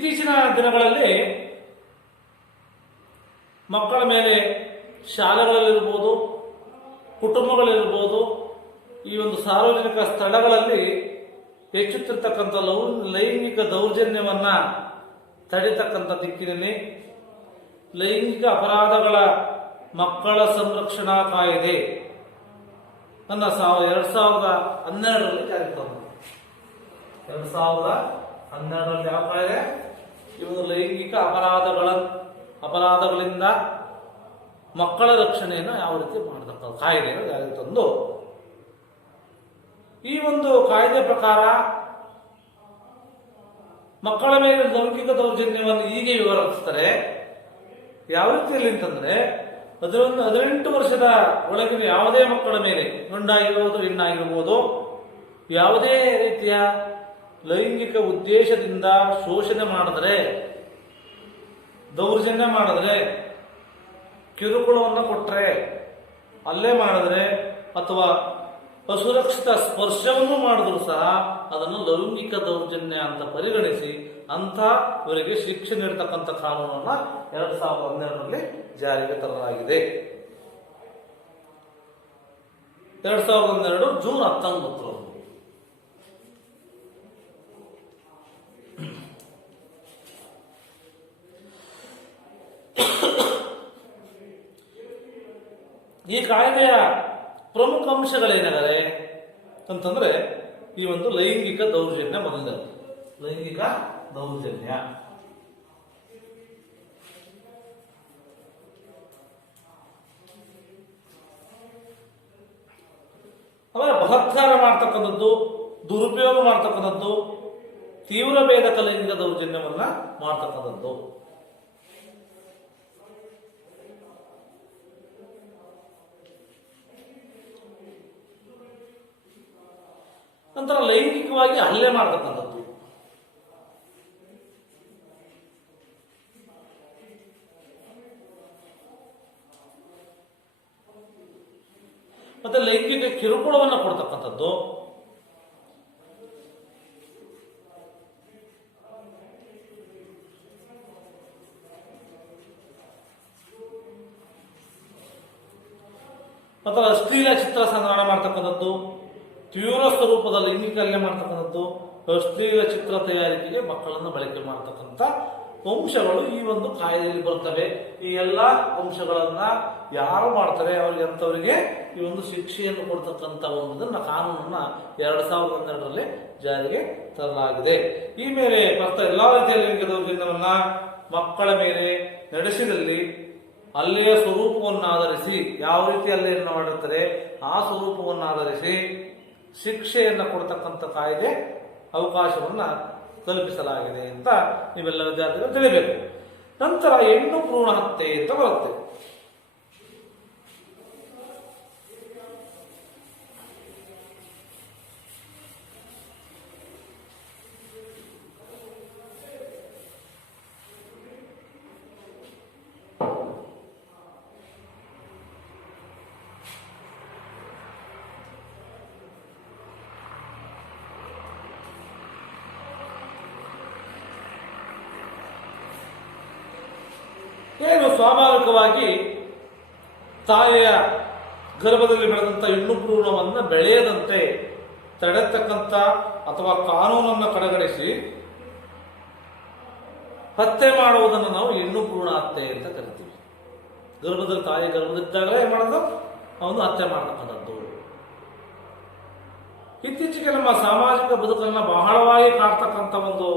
ಇತ್ತೀಚಿನ ದಿನಗಳಲ್ಲಿ ಮಕ್ಕಳ ಮೇಲೆ ಶಾಲೆಗಳಲ್ಲಿರ್ಬೋದು, ಕುಟುಂಬಗಳಿರ್ಬೋದು, ಈ ಒಂದು ಸಾರ್ವಜನಿಕ ಸ್ಥಳಗಳಲ್ಲಿ ಹೆಚ್ಚುತ್ತಿರ್ತಕ್ಕಂಥ ಲೈಂಗಿಕ ದೌರ್ಜನ್ಯವನ್ನ ತಡೆತಕ್ಕಂಥ ದಿಕ್ಕಿನಲ್ಲಿ ಲೈಂಗಿಕ ಅಪರಾಧಗಳ ಮಕ್ಕಳ ಸಂರಕ್ಷಣಾ ಕಾಯ್ದೆ ಅನ್ನ 2012ರಲ್ಲಿ ಜಾರಿಗೆ ತಂದರು. 2012ರಲ್ಲಿ ಯಾವ ಕಾಯ್ದೆ? ಈ ಒಂದು ಲೈಂಗಿಕ ಅಪರಾಧಗಳಿಂದ ಮಕ್ಕಳ ರಕ್ಷಣೆಯನ್ನು ಯಾವ ರೀತಿ ಮಾಡತಕ್ಕ ಕಾಯ್ದೆಯನ್ನು ಜಾರಿಗೆ ತಂದು, ಈ ಒಂದು ಕಾಯ್ದೆ ಪ್ರಕಾರ ಮಕ್ಕಳ ಮೇಲೆ ಲೈಂಗಿಕ ದೌರ್ಜನ್ಯವನ್ನು ಹೀಗೆ ವಿವರಿಸ್ತಾರೆ. ಯಾವ ರೀತಿಯಲ್ಲಿ ಅಂತಂದ್ರೆ 18 ವರ್ಷದ ಒಳಗಿನ ಯಾವುದೇ ಮಕ್ಕಳ ಮೇಲೆ, ಗಂಡಾಗಿರ್ಬೋದು ಹೆಣ್ಣಾಗಿರ್ಬೋದು, ಯಾವುದೇ ರೀತಿಯ ಲೈಂಗಿಕ ಉದ್ದೇಶದಿಂದ ಶೋಷಣೆ ಮಾಡಿದ್ರೆ, ದೌರ್ಜನ್ಯ ಮಾಡಿದ್ರೆ, ಕಿರುಕುಳವನ್ನು ಕೊಟ್ಟರೆ, ಹಲ್ಲೆ ಮಾಡಿದ್ರೆ ಅಥವಾ ಅಸುರಕ್ಷಿತ ಸ್ಪರ್ಶವನ್ನು ಮಾಡಿದ್ರು ಸಹ ಅದನ್ನು ಲೈಂಗಿಕ ದೌರ್ಜನ್ಯ ಅಂತ ಪರಿಗಣಿಸಿ ಇವರಿಗೆ ಶಿಕ್ಷೆ ನೀಡತಕ್ಕಂಥ ಕಾನೂನನ್ನ 2012ರಲ್ಲಿ ಜಾರಿಗೆ ತರಲಾಗಿದೆ. 2012 ಜೂನ್ 19. ಈ ಕಾಯ್ದೆಯ ಪ್ರಮುಖ ಅಂಶಗಳೇನಾದರೆ ಅಂತಂದ್ರೆ ಈ ಒಂದು ಲೈಂಗಿಕ ದೌರ್ಜನ್ಯ. ಮೊದಲನೇದು ಲೈಂಗಿಕ ದೌರ್ಜನ್ಯ. ಆಮೇಲೆ ಬಲಾತ್ಕಾರ ಮಾಡ್ತಕ್ಕಂಥದ್ದು, ದುರುಪಯೋಗ ಮಾಡ್ತಕ್ಕಂಥದ್ದು, ತೀವ್ರ ಭೇದಕ ಲೈಂಗಿಕ ದೌರ್ಜನ್ಯವನ್ನ ಮಾಡ್ತಕ್ಕಂಥದ್ದು. ನಂತರ ಲೈಂಗಿಕವಾಗಿ ಹಲ್ಲೆ ಮಾಡತಕ್ಕಂಥದ್ದು. ಮತ್ತೆ ಲೈಂಗಿಕ ಕಿರುಕುಳವನ್ನು ಕೊಡ್ತಕ್ಕಂಥದ್ದು. ಮತ್ತು ಅಶ್ಲೀಲ ಚಿತ್ರ ಸಂಗ್ರಹಣ ಮಾಡ್ತಕ್ಕಂಥದ್ದು, ತೀವ್ರ ಸ್ವರೂಪದ ಲೈಂಗಿಕ ಹಲ್ಲೆ ಮಾಡ್ತಕ್ಕಂಥದ್ದು, ಅಶ್ಲೀಲ ಚಿತ್ರ ತಯಾರಿಕೆಗೆ ಮಕ್ಕಳನ್ನು ಬಳಕೆ ಮಾಡತಕ್ಕಂಥ ಅಂಶಗಳು ಈ ಒಂದು ಕಾಯ್ದೆಯಲ್ಲಿ ಬರ್ತವೆ. ಈ ಎಲ್ಲ ಅಂಶಗಳನ್ನ ಯಾರು ಮಾಡ್ತಾರೆ ಅವರಿಗೆ ಅಂತವರಿಗೆ ಈ ಒಂದು ಶಿಕ್ಷೆಯನ್ನು ಕೊಡ್ತಕ್ಕಂಥ ಒಂದನ್ನ ಕಾನೂನನ್ನ 2012ರಲ್ಲಿ ಜಾರಿಗೆ ತರಲಾಗಿದೆ. ಈ ಮೇಲೆ ಬರ್ತಾ ಎಲ್ಲಾ ರೀತಿಯ ಲೈಂಗಿಕ ದೌರ್ಜನ್ಯವನ್ನ ಮಕ್ಕಳ ಮೇಲೆ ನಡೆಸಿದಲ್ಲಿ ಹಲ್ಲೆಯ ಸ್ವರೂಪವನ್ನು ಆಧರಿಸಿ, ಯಾವ ರೀತಿ ಹಲ್ಲೆಯನ್ನು ಮಾಡಿರ್ತಾರೆ ಆ ಸ್ವರೂಪವನ್ನು ಆಧರಿಸಿ ಶಿಕ್ಷೆಯನ್ನು ಕೊಡ್ತಕ್ಕಂಥ ಕಾಯ್ದೆ ಅವಕಾಶವನ್ನ ಕಲ್ಪಿಸಲಾಗಿದೆ ಅಂತ ನೀವೆಲ್ಲ ವಿದ್ಯಾರ್ಥಿಗಳು ತಿಳಿಬೇಕು. ನಂತರ ಹೆಣ್ಣು ಭ್ರೂಣ ಹತ್ಯೆ ಅಂತ ಬರುತ್ತೆ. ಏನು ಸ್ವಾಭಾವಿಕವಾಗಿ ತಾಯಿಯ ಗರ್ಭದಲ್ಲಿ ಬೆಳೆದಂತ ಹೆಣ್ಣು ಭ್ರೂಣವನ್ನು ಬೆಳೆಯದಂತೆ ತಡೆತಕ್ಕಂಥ ಅಥವಾ ಕಾನೂನನ್ನು ಕಡೆಗಣಿಸಿ ಹತ್ಯೆ ಮಾಡುವುದನ್ನು ನಾವು ಹೆಣ್ಣು ಭ್ರೂಣ ಹತ್ಯೆ ಅಂತ ಕರಿತೀವಿ. ತಾಯಿ ಗರ್ಭದಲ್ಲಿದ್ದಾಗಲೇ ಏನ್ ಮಾಡೋದು, ಅವನು ಹತ್ಯೆ ಮಾಡತಕ್ಕಂಥದ್ದು. ಇತ್ತೀಚೆಗೆ ನಮ್ಮ ಸಾಮಾಜಿಕ ಬದುಕನ್ನ ಬಹಳವಾಗಿ ಕಾಡ್ತಕ್ಕಂಥ ಒಂದು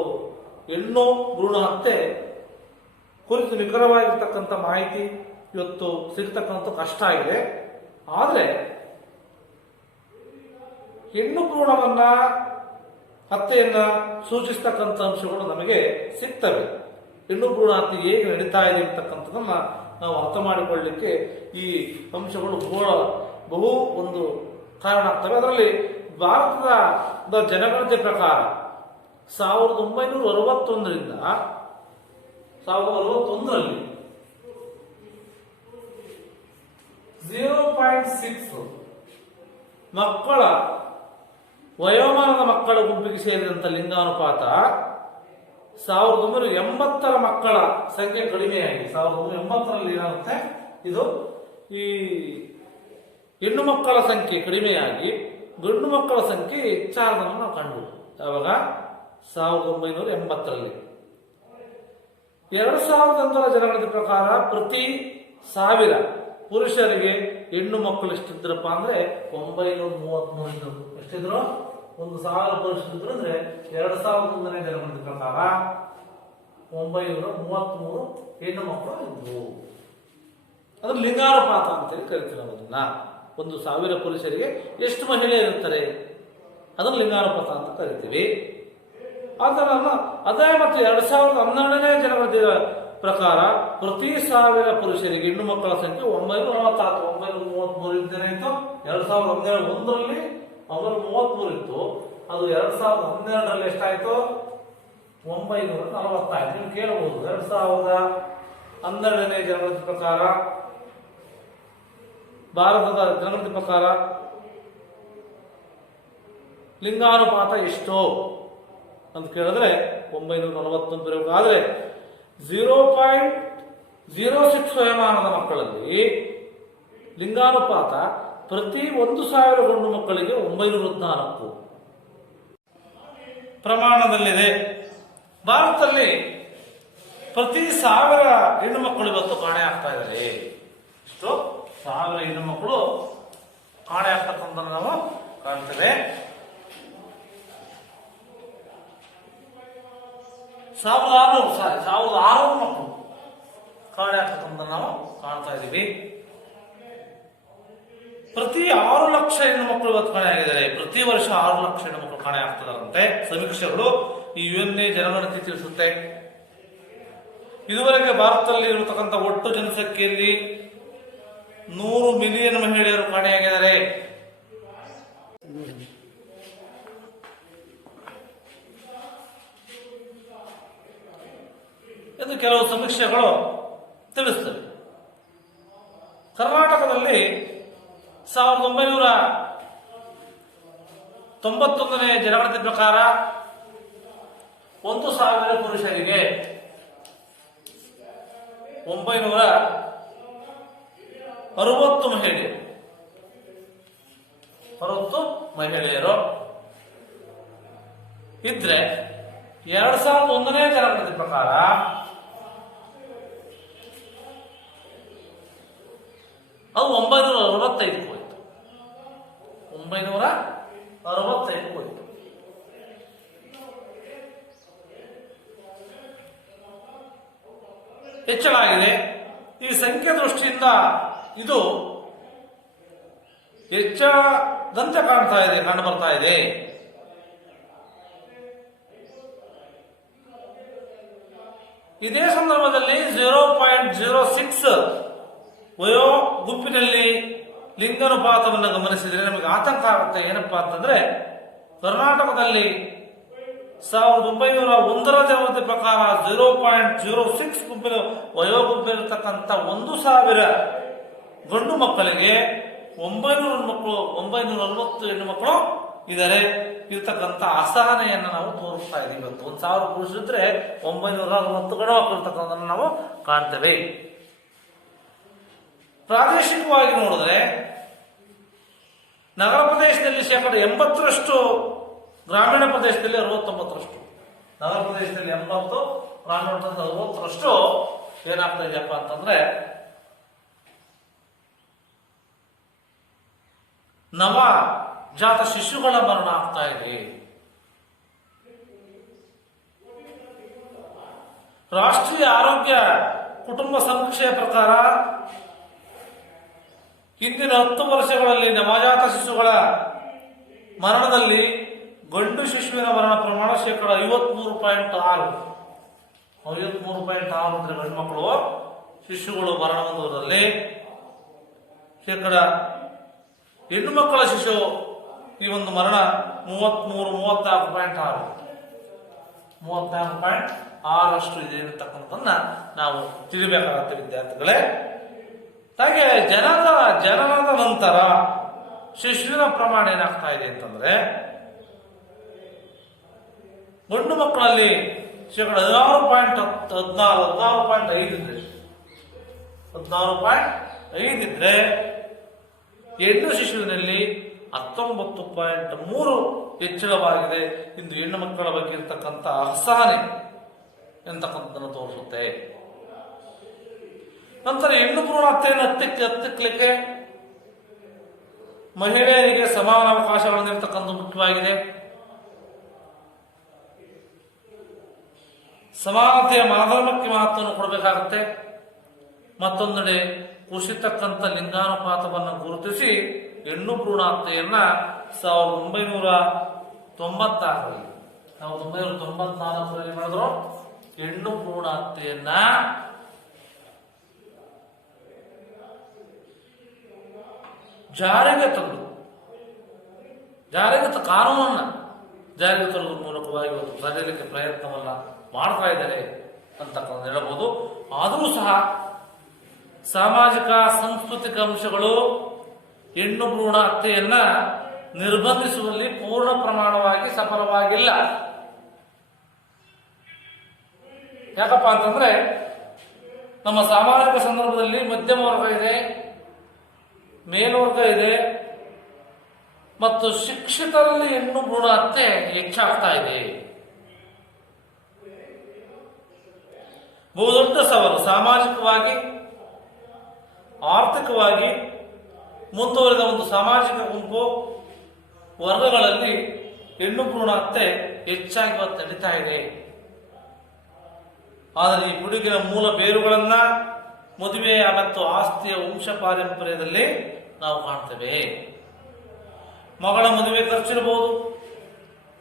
ಹೆಣ್ಣು ಭ್ರೂಣ ಹತ್ಯೆ ಕುರಿತು ನಿಖರವಾಗಿರ್ತಕ್ಕಂಥ ಮಾಹಿತಿ ಇವತ್ತು ಸಿಗ್ತಕ್ಕಂಥ ಕಷ್ಟ ಆಗಿದೆ. ಆದರೆ ಹೆಣ್ಣು ಭ್ರೂಣವನ್ನ ಹತ್ಯೆಯನ್ನ ಸೂಚಿಸ್ತಕ್ಕಂಥ ಅಂಶಗಳು ನಮಗೆ ಸಿಗ್ತವೆ. ಹೆಣ್ಣು ಭ್ರೂಣ ಹತ್ಯೆ ಹೇಗೆ ನಡೀತಾ ಇದೆ ಅಂತಕ್ಕಂಥದನ್ನ ನಾವು ಅರ್ಥ ಮಾಡಿಕೊಳ್ಳಲಿಕ್ಕೆ ಈ ಅಂಶಗಳು ಬಹು ಒಂದು ಕಾರಣ ಆಗ್ತವೆ. ಅದರಲ್ಲಿ ಭಾರತದ ಜನಗಣತಿ ಪ್ರಕಾರ 1961ರಿಂದ 1961ರಲ್ಲಿ 0.6 ಮಕ್ಕಳ ವಯೋಮಾನದ ಮಕ್ಕಳ ಗುಂಪಿಗೆ ಸೇರಿದಂತ ಲಿಂಗಾನುಪಾತ 1980 ಮಕ್ಕಳ ಸಂಖ್ಯೆ ಕಡಿಮೆಯಾಗಿ 1980ರಲ್ಲಿ ಏನಾಗುತ್ತೆ, ಇದು ಈ ಹೆಣ್ಣು ಮಕ್ಕಳ ಸಂಖ್ಯೆ ಕಡಿಮೆಯಾಗಿ ಗಂಡು ಮಕ್ಕಳ ಸಂಖ್ಯೆ ಹೆಚ್ಚಾದನ್ನು ನಾವು ಕಂಡು. ಯಾವಾಗ 1980ರಲ್ಲಿ. 2001ರ ಜನಗಣತಿ ಪ್ರಕಾರ ಪ್ರತಿ 1000 ಪುರುಷರಿಗೆ ಹೆಣ್ಣು ಮಕ್ಕಳು ಎಷ್ಟಿದ್ರಪ್ಪ ಅಂದ್ರೆ 933 ಇದ್ರು. ಎಷ್ಟಿದ್ರು? 1000 ಪುರುಷರಿದ್ರು ಅಂದ್ರೆ 2001ನೇ ಜನಗಣತಿ ಪ್ರಕಾರ 933 ಹೆಣ್ಣು ಮಕ್ಕಳು ಇದ್ರು. ಅದು ಲಿಂಗಾನುಪಾತ ಅಂತೇಳಿ ಕರಿತೀವಿ ನಾವು ಅದನ್ನ. 1000 ಪುರುಷರಿಗೆ ಎಷ್ಟು ಮಹಿಳೆ ಇರುತ್ತಾರೆ, ಅದನ್ನು ಲಿಂಗಾನುಪಾತ ಅಂತ ಕರಿತೀವಿ. ಆದರೆ ಅದೇ ಮತ್ತು 2012ನೇ ಜನಗಣತಿ ಪ್ರಕಾರ ಪ್ರತಿ 1000 ಪುರುಷರಿಗೆ ಹೆಣ್ಣು ಮಕ್ಕಳ ಸಂಖ್ಯೆ 944. 933 ಇದ್ದೇನಾಯ್ತು, 2011ರಲ್ಲಿ 933 ಇತ್ತು. ಅದು 2012ರಲ್ಲಿ ಎಷ್ಟಾಯ್ತು, 940 ಆಯ್ತು. ನೀವು ಕೇಳಬಹುದು 2012ನೇ ಜನಗಣತಿ ಪ್ರಕಾರ, ಭಾರತದ ಜನಗಣತಿ ಪ್ರಕಾರ ಲಿಂಗಾನುಪಾತ ಎಷ್ಟು ಅಂತ ಕೇಳಿದ್ರೆ 941 ಬರಬೇಕಾದ್ರೆ 0.06 ವಯೋಮಾನದ ಮಕ್ಕಳಲ್ಲಿ ಲಿಂಗಾನುಪಾತ ಪ್ರತಿ 1000 ಗಂಡು ಮಕ್ಕಳಿಗೆ 914 ಪ್ರಮಾಣದಲ್ಲಿದೆ. ಭಾರತದಲ್ಲಿ ಪ್ರತಿ 1000 ಹೆಣ್ಣು ಮಕ್ಕಳು ಇವತ್ತು ಕಾಣೆ ಆಗ್ತಾ ಇದ್ದಾರೆ. ಇಷ್ಟು 1000 ಹೆಣ್ಣು ಮಕ್ಕಳು ಕಾಣೆ ಆಗ್ತಕ್ಕಂಥ ನಾವು ಕಾಣ್ತೇವೆ. 1600 ಮಕ್ಕಳು ಕಾಣೆ ಆಗ್ತಕ್ಕಂಥ ನಾವು ಕಾಣ್ತಾ ಇದ್ದೀವಿ. ಪ್ರತಿ 6 ಲಕ್ಷ ಹೆಣ್ಣು ಮಕ್ಕಳು ಇವತ್ತು ಕಾಣೆ ಆಗಿದ್ದಾರೆ. ಪ್ರತಿ ವರ್ಷ 6 ಲಕ್ಷ ಹೆಣ್ಣು ಮಕ್ಕಳು ಕಾಣೆ ಆಗ್ತದಂತೆ ಸಮೀಕ್ಷೆಗಳು ಈ ಯುಎನ್ಎ ಜನಗಣತಿ ತಿಳಿಸುತ್ತೆ. ಇದುವರೆಗೆ ಭಾರತದಲ್ಲಿ ಇರತಕ್ಕಂಥ ಒಟ್ಟು ಜನಸಂಖ್ಯೆಯಲ್ಲಿ 100 ಮಿಲಿಯನ್ ಮಹಿಳೆಯರು ಕಾಣೆಯಾಗಿದ್ದಾರೆ. ಎಂದು ಕೆಲವು ಸಮೀಕ್ಷೆಗಳು ತಿಳಿಸ್ತವೆ. ಕರ್ನಾಟಕದಲ್ಲಿ 1991ನೇ ಜನಗಣತಿ ಪ್ರಕಾರ 1000 ಪುರುಷರಿಗೆ 960 ಮಹಿಳೆಯರು ಇದ್ರೆ 2001ನೇ ಜನಗಣತಿ ಪ್ರಕಾರ ಅದು 965 ಹೋಯಿತು. 965 ಹೋಯಿತು. ಹೆಚ್ಚಳಾಗಿದೆ. ಈ ಸಂಖ್ಯೆ ದೃಷ್ಟಿಯಿಂದ ಇದು ಹೆಚ್ಚದಂತೆ ಕಂಡು ಬರ್ತಾ ಇದೆ. ಇದೇ ಸಂದರ್ಭದಲ್ಲಿ 0.06 ವಯೋ ಗುಂಪಿನಲ್ಲಿ ಲಿಂಗಾನುಪಾತವನ್ನು ಗಮನಿಸಿದರೆ ನಮಗೆ ಆತಂಕ ಆಗುತ್ತೆ. ಏನಪ್ಪಾ ಅಂತಂದ್ರೆ ಕರ್ನಾಟಕದಲ್ಲಿ 1901ರ ಜನಗಣತಿ ಪ್ರಕಾರ 0.06 ಗುಂಪಿನ ವಯೋ ಗುಂಪಿನಲ್ಲಿರ್ತಕ್ಕಂಥ 1000 ಗಂಡು ಮಕ್ಕಳಿಗೆ 940 ಹೆಣ್ಣು ಮಕ್ಕಳು ಇದ್ದಾರೆ. ಇರ್ತಕ್ಕಂಥ ಅಸಹನೆಯನ್ನು ನಾವು ತೋರಿಸ್ತಾ ಇದ್ದೀವಿ. ಇವತ್ತು 1000 ಪುರುಷರಿದ್ರೆ 960 ಗಂಡು ಮಕ್ಕಳು ಇರ್ತಕ್ಕಂಥದ್ದನ್ನು ನಾವು ಕಾಣ್ತೇವೆ. ಪ್ರಾದೇಶಿಕವಾಗಿ ನೋಡಿದ್ರೆ ನಗರ ಪ್ರದೇಶದಲ್ಲಿ 80%, ಗ್ರಾಮೀಣ ಪ್ರದೇಶದಲ್ಲಿ 69%. ನಗರ ಪ್ರದೇಶದಲ್ಲಿ 80%, ಗ್ರಾಮೀಣ ಪ್ರದೇಶದಲ್ಲಿ 60% ಏನಾಗ್ತಾ ಇದೆಯಪ್ಪ ಅಂತಂದ್ರೆ ನವ ಜಾತ ಶಿಶುಗಳ ಮರಣ ಆಗ್ತಾ ಇದೆ. ರಾಷ್ಟ್ರೀಯ ಆರೋಗ್ಯ ಕುಟುಂಬ ಸಮೀಕ್ಷೆಯ ಪ್ರಕಾರ ಹಿಂದಿನ 10 ವರ್ಷಗಳಲ್ಲಿ ನವಜಾತ ಶಿಶುಗಳ ಮರಣದಲ್ಲಿ ಗಂಡು ಶಿಶುವಿನ ಮರಣ ಪ್ರಮಾಣ 53.6. 53.6 ಅಂದ್ರೆ ಗಂಡು ಮಕ್ಕಳು ಶಿಶುಗಳು ಮರಣ ಹೊಂದುವುದರಲ್ಲಿ ಹೆಣ್ಣು ಮಕ್ಕಳ ಶಿಶು ಈ ಒಂದು ಮರಣ 34.6 ಇದೆ ಅಂತಕ್ಕಂಥದ್ದನ್ನ ನಾವು ತಿಳಿಬೇಕಾಗುತ್ತೆ ವಿದ್ಯಾರ್ಥಿಗಳೇ. ಹಾಗೆ ಜನನದ ನಂತರ ಶಿಶುವಿನ ಪ್ರಮಾಣ ಏನಾಗ್ತಾ ಇದೆ ಅಂತಂದ್ರೆ ಗಂಡು ಮಕ್ಕಳಲ್ಲಿ ಶೇಕಡ 16.5 ಇದ್ರೆ ಹೆಣ್ಣು ಶಿಶುವಿನಲ್ಲಿ 19.3 ಹೆಚ್ಚಳವಾಗಿದೆ. ಇಂದು ಹೆಣ್ಣು ಮಕ್ಕಳ ಬಗ್ಗೆ ಇರ್ತಕ್ಕಂಥ ಅಸಹನೆ ಎಂತಕ್ಕಂಥದ್ದನ್ನು ತೋರಿಸುತ್ತೆ. ನಂತರ ಹೆಣ್ಣು ಭ್ರೂಣ ಹತ್ಯೆಯನ್ನು ಹತ್ತಿಕ್ಕಲಿಕ್ಕೆ ಮಹಿಳೆಯರಿಗೆ ಸಮಾನ ಅವಕಾಶಗಳನ್ನು ಇರತಕ್ಕಂಥ ಮುಖ್ಯವಾಗಿದೆ. ಸಮಾನತೆಯ ಮಾನದಂಡಕ್ಕೆ ಮಹತ್ವವನ್ನು ಕೊಡಬೇಕಾಗುತ್ತೆ. ಮತ್ತೊಂದೆಡೆ ಕುಸಿತಕ್ಕಂಥ ಲಿಂಗಾನುಪಾತವನ್ನು ಗುರುತಿಸಿ ಹೆಣ್ಣು ಭ್ರೂಣ ಹತ್ಯೆಯನ್ನ 1994ರಲ್ಲಿ ಮಾಡಿದ್ರು. ಹೆಣ್ಣು ಭ್ರೂಣ ಹತ್ಯೆಯನ್ನ ಕಾನೂನನ್ನ ಜಾರಿಗೆ ತರುವುದರ ಮೂಲಕವಾಗಿ ಇವತ್ತು ತಡೆಯಲಿಕ್ಕೆ ಪ್ರಯತ್ನವನ್ನ ಮಾಡ್ತಾ ಇದ್ದಾರೆ ಅಂತಕ್ಕಂಥ ಹೇಳಬಹುದು. ಆದರೂ ಸಹ ಸಾಮಾಜಿಕ ಸಾಂಸ್ಕೃತಿಕ ಅಂಶಗಳು ಹೆಣ್ಣು ಭ್ರೂಣ ಹತ್ಯೆಯನ್ನ ನಿರ್ಬಂಧಿಸುವಲ್ಲಿ ಪೂರ್ಣ ಪ್ರಮಾಣವಾಗಿ ಸಫಲವಾಗಿಲ್ಲ. ಯಾಕಪ್ಪ ಅಂತಂದ್ರೆ ನಮ್ಮ ಸಾಮಾಜಿಕ ಸಂದರ್ಭದಲ್ಲಿ ಮಧ್ಯಮ ವರ್ಗ ಇದೆ, ಮೇಲ್ವರ್ಗ ಇದೆ, ಮತ್ತು ಶಿಕ್ಷಿತರಲ್ಲಿ ಹೆಣ್ಣು ಭ್ರೂಣ ಹತ್ಯೆ ಹೆಚ್ಚಾಗ್ತಾ ಇದೆ. ಬಹುದೊಡ್ಡ ಸವಾಲು. ಸಾಮಾಜಿಕವಾಗಿ ಆರ್ಥಿಕವಾಗಿ ಮುಂದುವರೆದ ಒಂದು ಸಾಮಾಜಿಕ ಗುಂಪು ವರ್ಗಗಳಲ್ಲಿ ಹೆಣ್ಣು ಭ್ರೂಣ ಹತ್ಯೆ ಹೆಚ್ಚಾಗಿ ನಡೀತಾ ಇದೆ. ಆದರೆ ಈ ಪಿಡುಗಿನ ಮೂಲ ಬೇರುಗಳನ್ನ ಮದುವೆಯ ಮತ್ತು ಆಸ್ತಿಯ ವಂಶ ಪಾರಂಪರ್ಯದಲ್ಲಿ ನಾವು ಕಾಣ್ತೇವೆ. ಮಗಳ ಮದುವೆ ಖರ್ಚಿರಬಹುದು,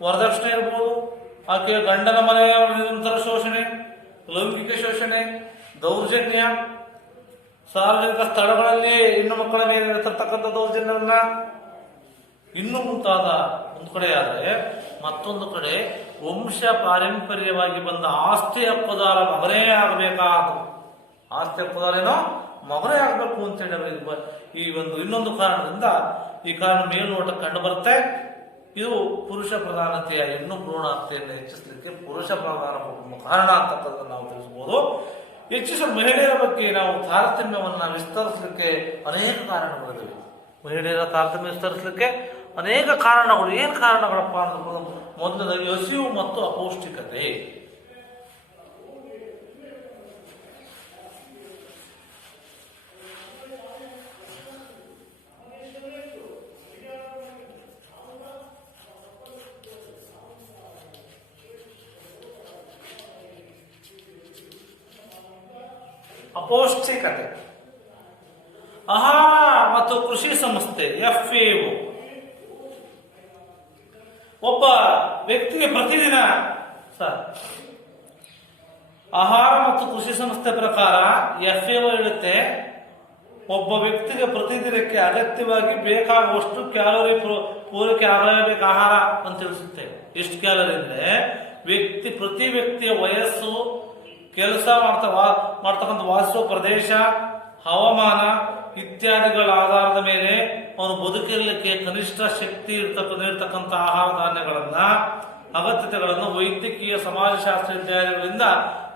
ವರದಕ್ಷಿಣೆ ಇರಬಹುದು, ಆಕೆಯ ಗಂಡನ ಮನೆಯ ನಿರಂತರ ಶೋಷಣೆ, ಲೈಂಗಿಕ ಶೋಷಣೆ, ದೌರ್ಜನ್ಯ, ಸಾರ್ವಜನಿಕ ಸ್ಥಳಗಳಲ್ಲಿ ಹೆಣ್ಣು ಮಕ್ಕಳ ಮೇಲೆ ಇರತಕ್ಕಂಥ ದೌರ್ಜನ್ಯವನ್ನ ಇನ್ನೂ ಮುಂತಾದ ಒಂದು ಕಡೆ ಆದರೆ, ಮತ್ತೊಂದು ಕಡೆ ವಂಶ ಪಾರಂಪರ್ಯವಾಗಿ ಬಂದ ಆಸ್ತಿ ಹಕ್ಕುದಾರ ಮಗನೇ ಆಗಬೇಕಾದ ಆಸ್ತಿ ಹಕ್ಕುದಾರ ಏನೋ ಮಗನೇ ಆಗಬೇಕು ಅಂತೇಳಿ ಈ ಒಂದು ಇನ್ನೊಂದು ಕಾರಣದಿಂದ ಈ ಕಾರಣ ಮೇಲ್ನೋಟ ಕಂಡು ಬರುತ್ತೆ. ಇದು ಪುರುಷ ಪ್ರಧಾನತೆಯ ಹೆಣ್ಣು ಭ್ರೂಣ ಹತ್ಯೆಯನ್ನು ಹೆಚ್ಚಿಸಲಿಕ್ಕೆ ಪುರುಷ ಪ್ರಧಾನ ಕಾರಣ ಅಂತಕ್ಕಂಥದ್ದು ನಾವು ತಿಳಿಸಬಹುದು. ಹೆಚ್ಚಿಸಲು ಮಹಿಳೆಯರ ಬಗ್ಗೆ ನಾವು ತಾರತಮ್ಯವನ್ನ ವಿಸ್ತರಿಸಲಿಕ್ಕೆ ಅನೇಕ ಕಾರಣಗಳಿವೆ. ಮಹಿಳೆಯರ ತಾರತಮ್ಯ ವಿಸ್ತರಿಸಲಿಕ್ಕೆ ಅನೇಕ ಕಾರಣಗಳು. ಏನು ಕಾರಣಗಳಪ್ಪ ಅಂತ ಮೊದಲನೇದಾಗಿ ಹಸಿವು ಮತ್ತು ಅಪೌಷ್ಟಿಕತೆ. ಅಪೌಷ್ಟಿಕತೆ. ಆಹಾರ ಮತ್ತು ಕೃಷಿ ಸಂಸ್ಥೆ FAO ಒಬ್ಬ ವ್ಯಕ್ತಿಗೆ ಪ್ರತಿದಿನ ಆಹಾರ ಮತ್ತು ಕೃಷಿ ಸಂಸ್ಥೆ ಪ್ರಕಾರ FAO ಹೇಳುತ್ತೆ, ಒಬ್ಬ ವ್ಯಕ್ತಿಗೆ ಪ್ರತಿದಿನಕ್ಕೆ ಅಗತ್ಯವಾಗಿ ಬೇಕಾಗುವಷ್ಟು ಕ್ಯಾಲೋರಿ ಪೂರೈಕೆ ಆಗಲೇಬೇಕು ಆಹಾರ ಅಂತ ತಿಳಿಸುತ್ತೆ. ಎಷ್ಟು ಕ್ಯಾಲೋರಿ ಅಂದ್ರೆ ಪ್ರತಿ ವ್ಯಕ್ತಿಯ ವಯಸ್ಸು, ಕೆಲಸ ಮಾಡ್ತಕ್ಕಂಥ ವಾಸಿಸುವ ಪ್ರದೇಶ, ಹವಾಮಾನ ಇತ್ಯಾದಿಗಳ ಆಧಾರದ ಮೇಲೆ ಅವನು ಬದುಕಿರಲಿಕ್ಕೆ ಕನಿಷ್ಠ ಶಕ್ತಿ ಇರ್ತಕ್ಕಂಥ ಆಹಾರ ಧಾನ್ಯಗಳನ್ನ, ಅಗತ್ಯತೆಗಳನ್ನು ವೈದ್ಯಕೀಯ ಸಮಾಜಶಾಸ್ತ್ರ ಇತ್ಯಾದಿಗಳಿಂದ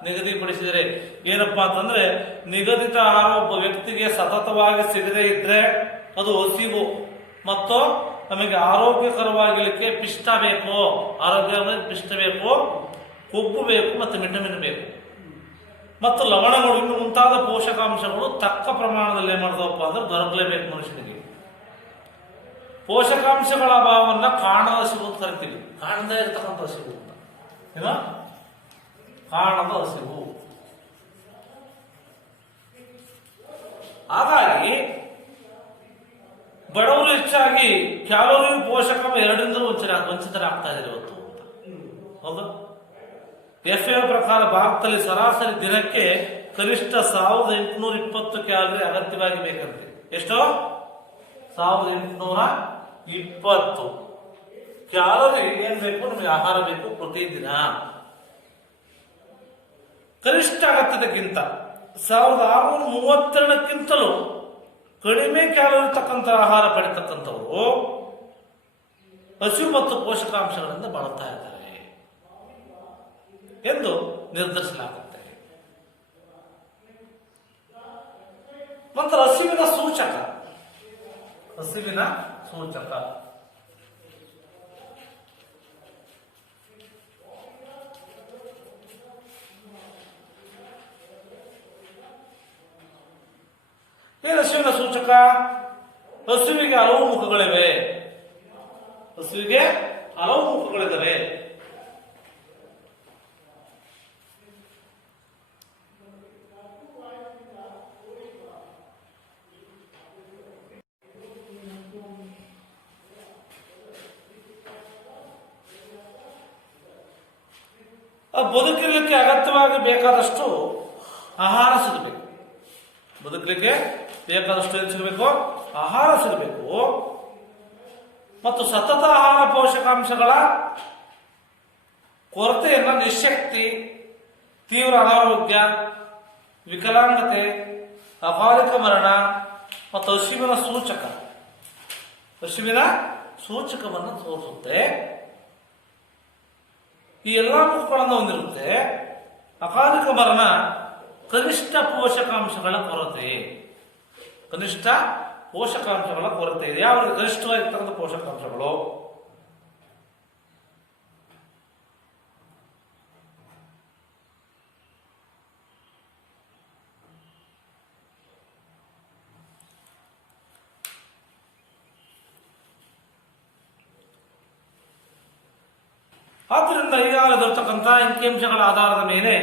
ನಿಗದಿಪಡಿಸಿದರೆ ಏನಪ್ಪಾ ಅಂತಂದ್ರೆ, ನಿಗದಿತ ಆಹಾರ ಒಬ್ಬ ವ್ಯಕ್ತಿಗೆ ಸತತವಾಗಿ ಸಿಗದೇ ಇದ್ರೆ ಅದು ಹಸಿವು, ಮತ್ತು ನಮಗೆ ಆರೋಗ್ಯಕರವಾಗಿರ್ಲಿಕ್ಕೆ ಪಿಷ್ಟ ಬೇಕು, ಆರೋಗ್ಯವಾಗಿ ಪಿಷ್ಟ ಬೇಕು, ಕೊಬ್ಬು ಬೇಕು, ಮತ್ತು ವಿಟಮಿನ್ ಬೇಕು, ಮತ್ತು ಲವಣಗಳು, ಇನ್ನು ಮುಂತಾದ ಪೋಷಕಾಂಶಗಳು ತಕ್ಕ ಪ್ರಮಾಣದಲ್ಲಿ ಏನ್ ಮಾಡ್ತಾವಪ್ಪ ಅಂದ್ರೆ ದೊರಕಲೇಬೇಕು ಮನುಷ್ಯನಿಗೆ. ಪೋಷಕಾಂಶಗಳ ಅಭಾವವನ್ನ ಕಾರಣದ ಹಸಿವು ಅಂತ ಕರಿತೀವಿ. ಕಾರಣದ ಇರತಕ್ಕಂಥ ಹಸಿವು ಅಂತ ಏನೋ ಕಾರಣದ ಹಸಿವು. ಹಾಗಾಗಿ ಬಡವರು ಹೆಚ್ಚಾಗಿ ಕ್ಯಾಲೋರಿ ಪೋಷಕ ಎರಡರಿಂದಲೂ ವಂಚಿತರಾಗ್ತಾ ಇದ್ದಾರೆ ಇವತ್ತು ಅಂತ. ಹೌದಾ? FAO ಪ್ರಕಾರ ಭಾರತದಲ್ಲಿ ಸರಾಸರಿ ದಿನಕ್ಕೆ ಕನಿಷ್ಠ 1820 ಕ್ಯಾಲೋರಿ ಅಗತ್ಯವಾಗಿ ಬೇಕಂತೆ. ಎಷ್ಟು? 1820 ಕ್ಯಾಲೋರಿ ಏನ್ ಬೇಕು ನಮಗೆ, ಆಹಾರ ಬೇಕು ಪ್ರತಿದಿನ. ಕನಿಷ್ಠ ಅಗತ್ಯತೆಗಿಂತ 1632ಕ್ಕಿಂತಲೂ ಕಡಿಮೆ ಕ್ಯಾಲೋರಿ ಇರ್ತಕ್ಕಂಥ ಆಹಾರ ಪಡಿತಕ್ಕಂಥವರು ಹಸಿವು ಮತ್ತು ಪೋಷಕಾಂಶಗಳಿಂದ ಬಳಲ್ತಾ ಇದ್ದಾರೆ. ಎಂದು ನಿರ್ಧರಿಸಲಾಗುತ್ತೆ. ನಂತರ ಹಸಿವಿನ ಸೂಚಕ. ಹಸಿವಿನ ಸೂಚಕ ಏನು? ಹಸಿವಿನ ಸೂಚಕ, ಹಸುವಿಗೆ ಹಲವು ಮುಖಗಳಿವೆ. ಹಸುವಿಗೆ ಹಲವು ಮುಖಗಳಿದ್ದಾವೆ. ಬದುಕಲಿಕ್ಕೆ ಅಗತ್ಯವಾಗಿ ಬೇಕಾದಷ್ಟು ಆಹಾರ ಸಿಗಬೇಕು. ಬದುಕಲಿಕ್ಕೆ ಬೇಕಾದಷ್ಟು ಏನು ಸಿಗಬೇಕು? ಆಹಾರ ಸಿಗಬೇಕು. ಮತ್ತು ಸತತ ಆಹಾರ ಪೋಷಕಾಂಶಗಳ ಕೊರತೆಯನ್ನ ನಿಶಕ್ತಿ, ತೀವ್ರ ಅನಾರೋಗ್ಯ, ವಿಕಲಾಂಗತೆ, ಅಕಾಲಿಕ ಮರಣ ಮತ್ತು ಹಸಿವಿನ ಸೂಚಕವನ್ನು ತೋರಿಸುತ್ತೆ. ಈ ಎಲ್ಲ ಮುಖಗಳನ್ನು ಹೊಂದಿರುತ್ತೆ. ಅಕಾಲಿಕ ಮರಣ ಕನಿಷ್ಠ ಪೋಷಕಾಂಶಗಳ ಕೊರತೆ. ಇದೆ. ಯಾವ ಗರಿಷ್ಠವಾಗಿರ್ತಕ್ಕಂಥ ಪೋಷಕಾಂಶಗಳು? ಆದ್ದರಿಂದ ಈಗಾಗಲೇ ದೊರೆತಕ್ಕಂಥ ಅಂಕಿಅಂಶಗಳ ಆಧಾರದ ಮೇಲೆ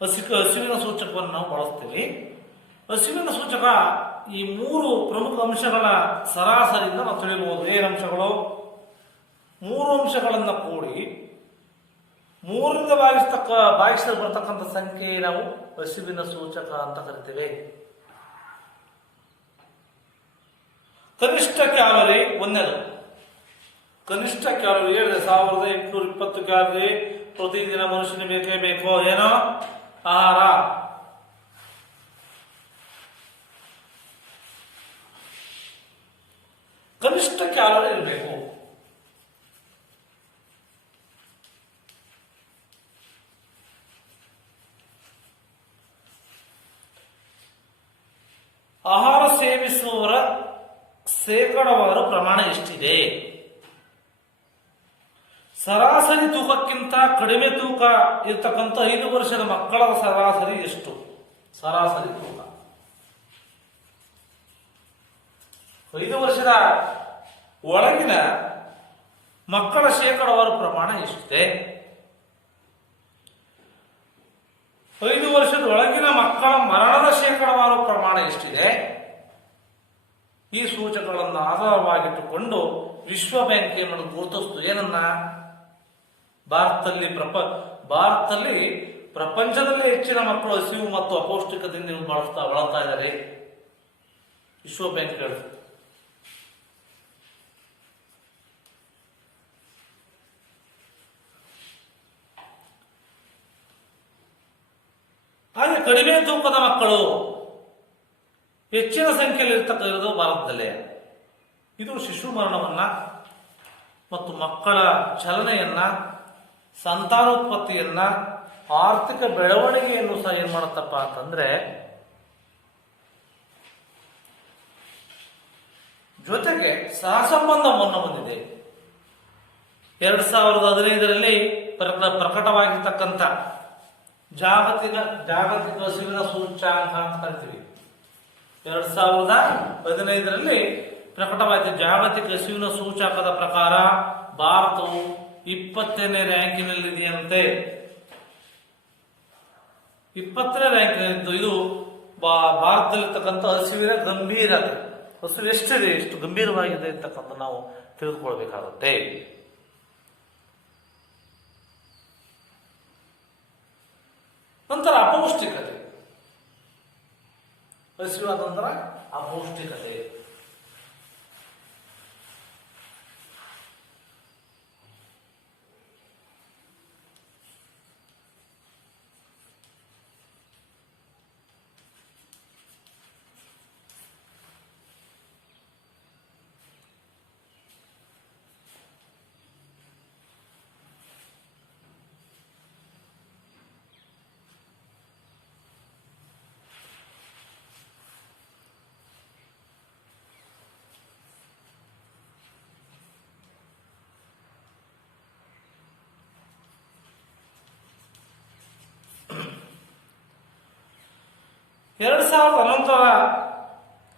ಹಸಿವಿನ ಸೂಚಕವನ್ನು ನಾವು ಬಳಸ್ತೀವಿ. ಹಸಿವಿನ ಸೂಚಕ ಈ 3 ಪ್ರಮುಖ ಅಂಶಗಳ ಸರಾಸರಿಯಿಂದ ನಾವು ತಿಳಿಯಬಹುದು. ಏನು ಅಂಶಗಳು? 3 ಅಂಶಗಳನ್ನು ಕೂಡಿ 3ರಿಂದ ಭಾಗಿಸಿದ ಬರತಕ್ಕಂಥ ಸಂಖ್ಯೆ ನಾವು ಹಸಿವಿನ ಸೂಚಕ ಅಂತ ಕರಿತೇವೆ. ಕನಿಷ್ಠ ಕ್ಯಾಲೋರಿ ಒಂದನೇದು. ಕನಿಷ್ಠ ಕ್ಯಾಲೋರಿ ಹೇಳಿದೆ 1820 ಕ್ಯಾಲೋರಿ ಪ್ರತಿದಿನ ಮನುಷ್ಯನಿಗೆ ಬೇಕೇ ಬೇಕು. ಏನೋ ಆಹಾರ. ಕನಿಷ್ಠ ಕ್ಯಾಲೋರಿ ಇರಬೇಕು. ಆಹಾರ ಸೇವಿಸುವವರ ಶೇಕಡಾವಾರು ಪ್ರಮಾಣ ಎಷ್ಟಿದೆ? ಸರಾಸರಿ ತೂಕಕ್ಕಿಂತ ಕಡಿಮೆ ತೂಕ ಇರತಕ್ಕಂಥ 5 ವರ್ಷದ ಮಕ್ಕಳ ಸರಾಸರಿ ಎಷ್ಟು? ಸರಾಸರಿ ತೂಕ 5 ವರ್ಷದ ಒಳಗಿನ ಮಕ್ಕಳ ಶೇಕಡಾವಾರು ಪ್ರಮಾಣ ಎಷ್ಟಿದೆ? 5 ವರ್ಷದ ಒಳಗಿನ ಮಕ್ಕಳ ಮರಣದ ಶೇಕಡಾವಾರು ಪ್ರಮಾಣ ಎಷ್ಟಿದೆ? ಈ ಸೂಚಕಗಳನ್ನು ಆಧಾರವಾಗಿಟ್ಟುಕೊಂಡು ವಿಶ್ವ ಬ್ಯಾಂಕ್ ಏನು ಗುರುತಿಸ್ತು? ಏನನ್ನ? ಭಾರತದಲ್ಲಿ ಪ್ರಪಂಚದಲ್ಲಿ ಹೆಚ್ಚಿನ ಮಕ್ಕಳು ಹಸಿವು ಮತ್ತು ಅಪೌಷ್ಟಿಕದಿಂದ ಬಳಲ್ತಾ ಇದ್ದಾರೆ. ವಿಶ್ವ ಬ್ಯಾಂಕ್ ಹೇಳುತ್ತೆ. ಹಾಗೆ ಕಡಿಮೆ ತೂಕದ ಮಕ್ಕಳು ಹೆಚ್ಚಿನ ಸಂಖ್ಯೆಯಲ್ಲಿ ಇರತಕ್ಕಂಥದ್ದು ಭಾರತದಲ್ಲೇ. ಇದು ಶಿಶು ಮರಣವನ್ನ ಮತ್ತು ಮಕ್ಕಳ ಚಲನೆಯನ್ನ, ಸಂತಾನೋತ್ಪತ್ತಿಯನ್ನ, ಆರ್ಥಿಕ ಬೆಳವಣಿಗೆಯನ್ನು ಸಹ ಏನ್ ಮಾಡುತ್ತಪ್ಪ ಅಂತಂದ್ರೆ ಜೊತೆಗೆ ಸಹಸಂಬಂಧವನ್ನು ಹೊಂದಿದೆ. 2015ರಲ್ಲಿ ಪ್ರಕಟವಾಗಿರ್ತಕ್ಕಂಥ ಜಾಗತಿಕ ಹಸಿವಿನ ಸೂಚ್ಯಾಂಕ ಅಂತ ಕರಿತೀವಿ. 2015ರಲ್ಲಿ ಪ್ರಕಟವಾದ ಜಾಗತಿಕ ಹಸಿವಿನ ಸೂಚ್ಯಂಕದ ಪ್ರಕಾರ ಭಾರತವು 20ನೇ ರ್ಯಾಂಕಿನಲ್ಲಿದೆಯಂತೆ. 20ನೇ ರ್ಯಾಂಕಿನಲ್ಲಿದ್ದು ಇದು ಭಾರತದಲ್ಲಿರ್ತಕ್ಕಂಥ ಹಸಿವಿನ ಗಂಭೀರತೆ, ಹಸಿವು ಎಷ್ಟಿದೆ, ಎಷ್ಟು ಗಂಭೀರವಾಗಿದೆ ಅಂತಕ್ಕಂಥ ನಾವು ತಿಳಿದುಕೊಳ್ಬೇಕಾಗುತ್ತೆ. ನಂತರ ಅಪೌಷ್ಟಿಕತೆ. ಹಸಿವಾದ ನಂತರ ಅಪೌಷ್ಟಿಕತೆ. 2011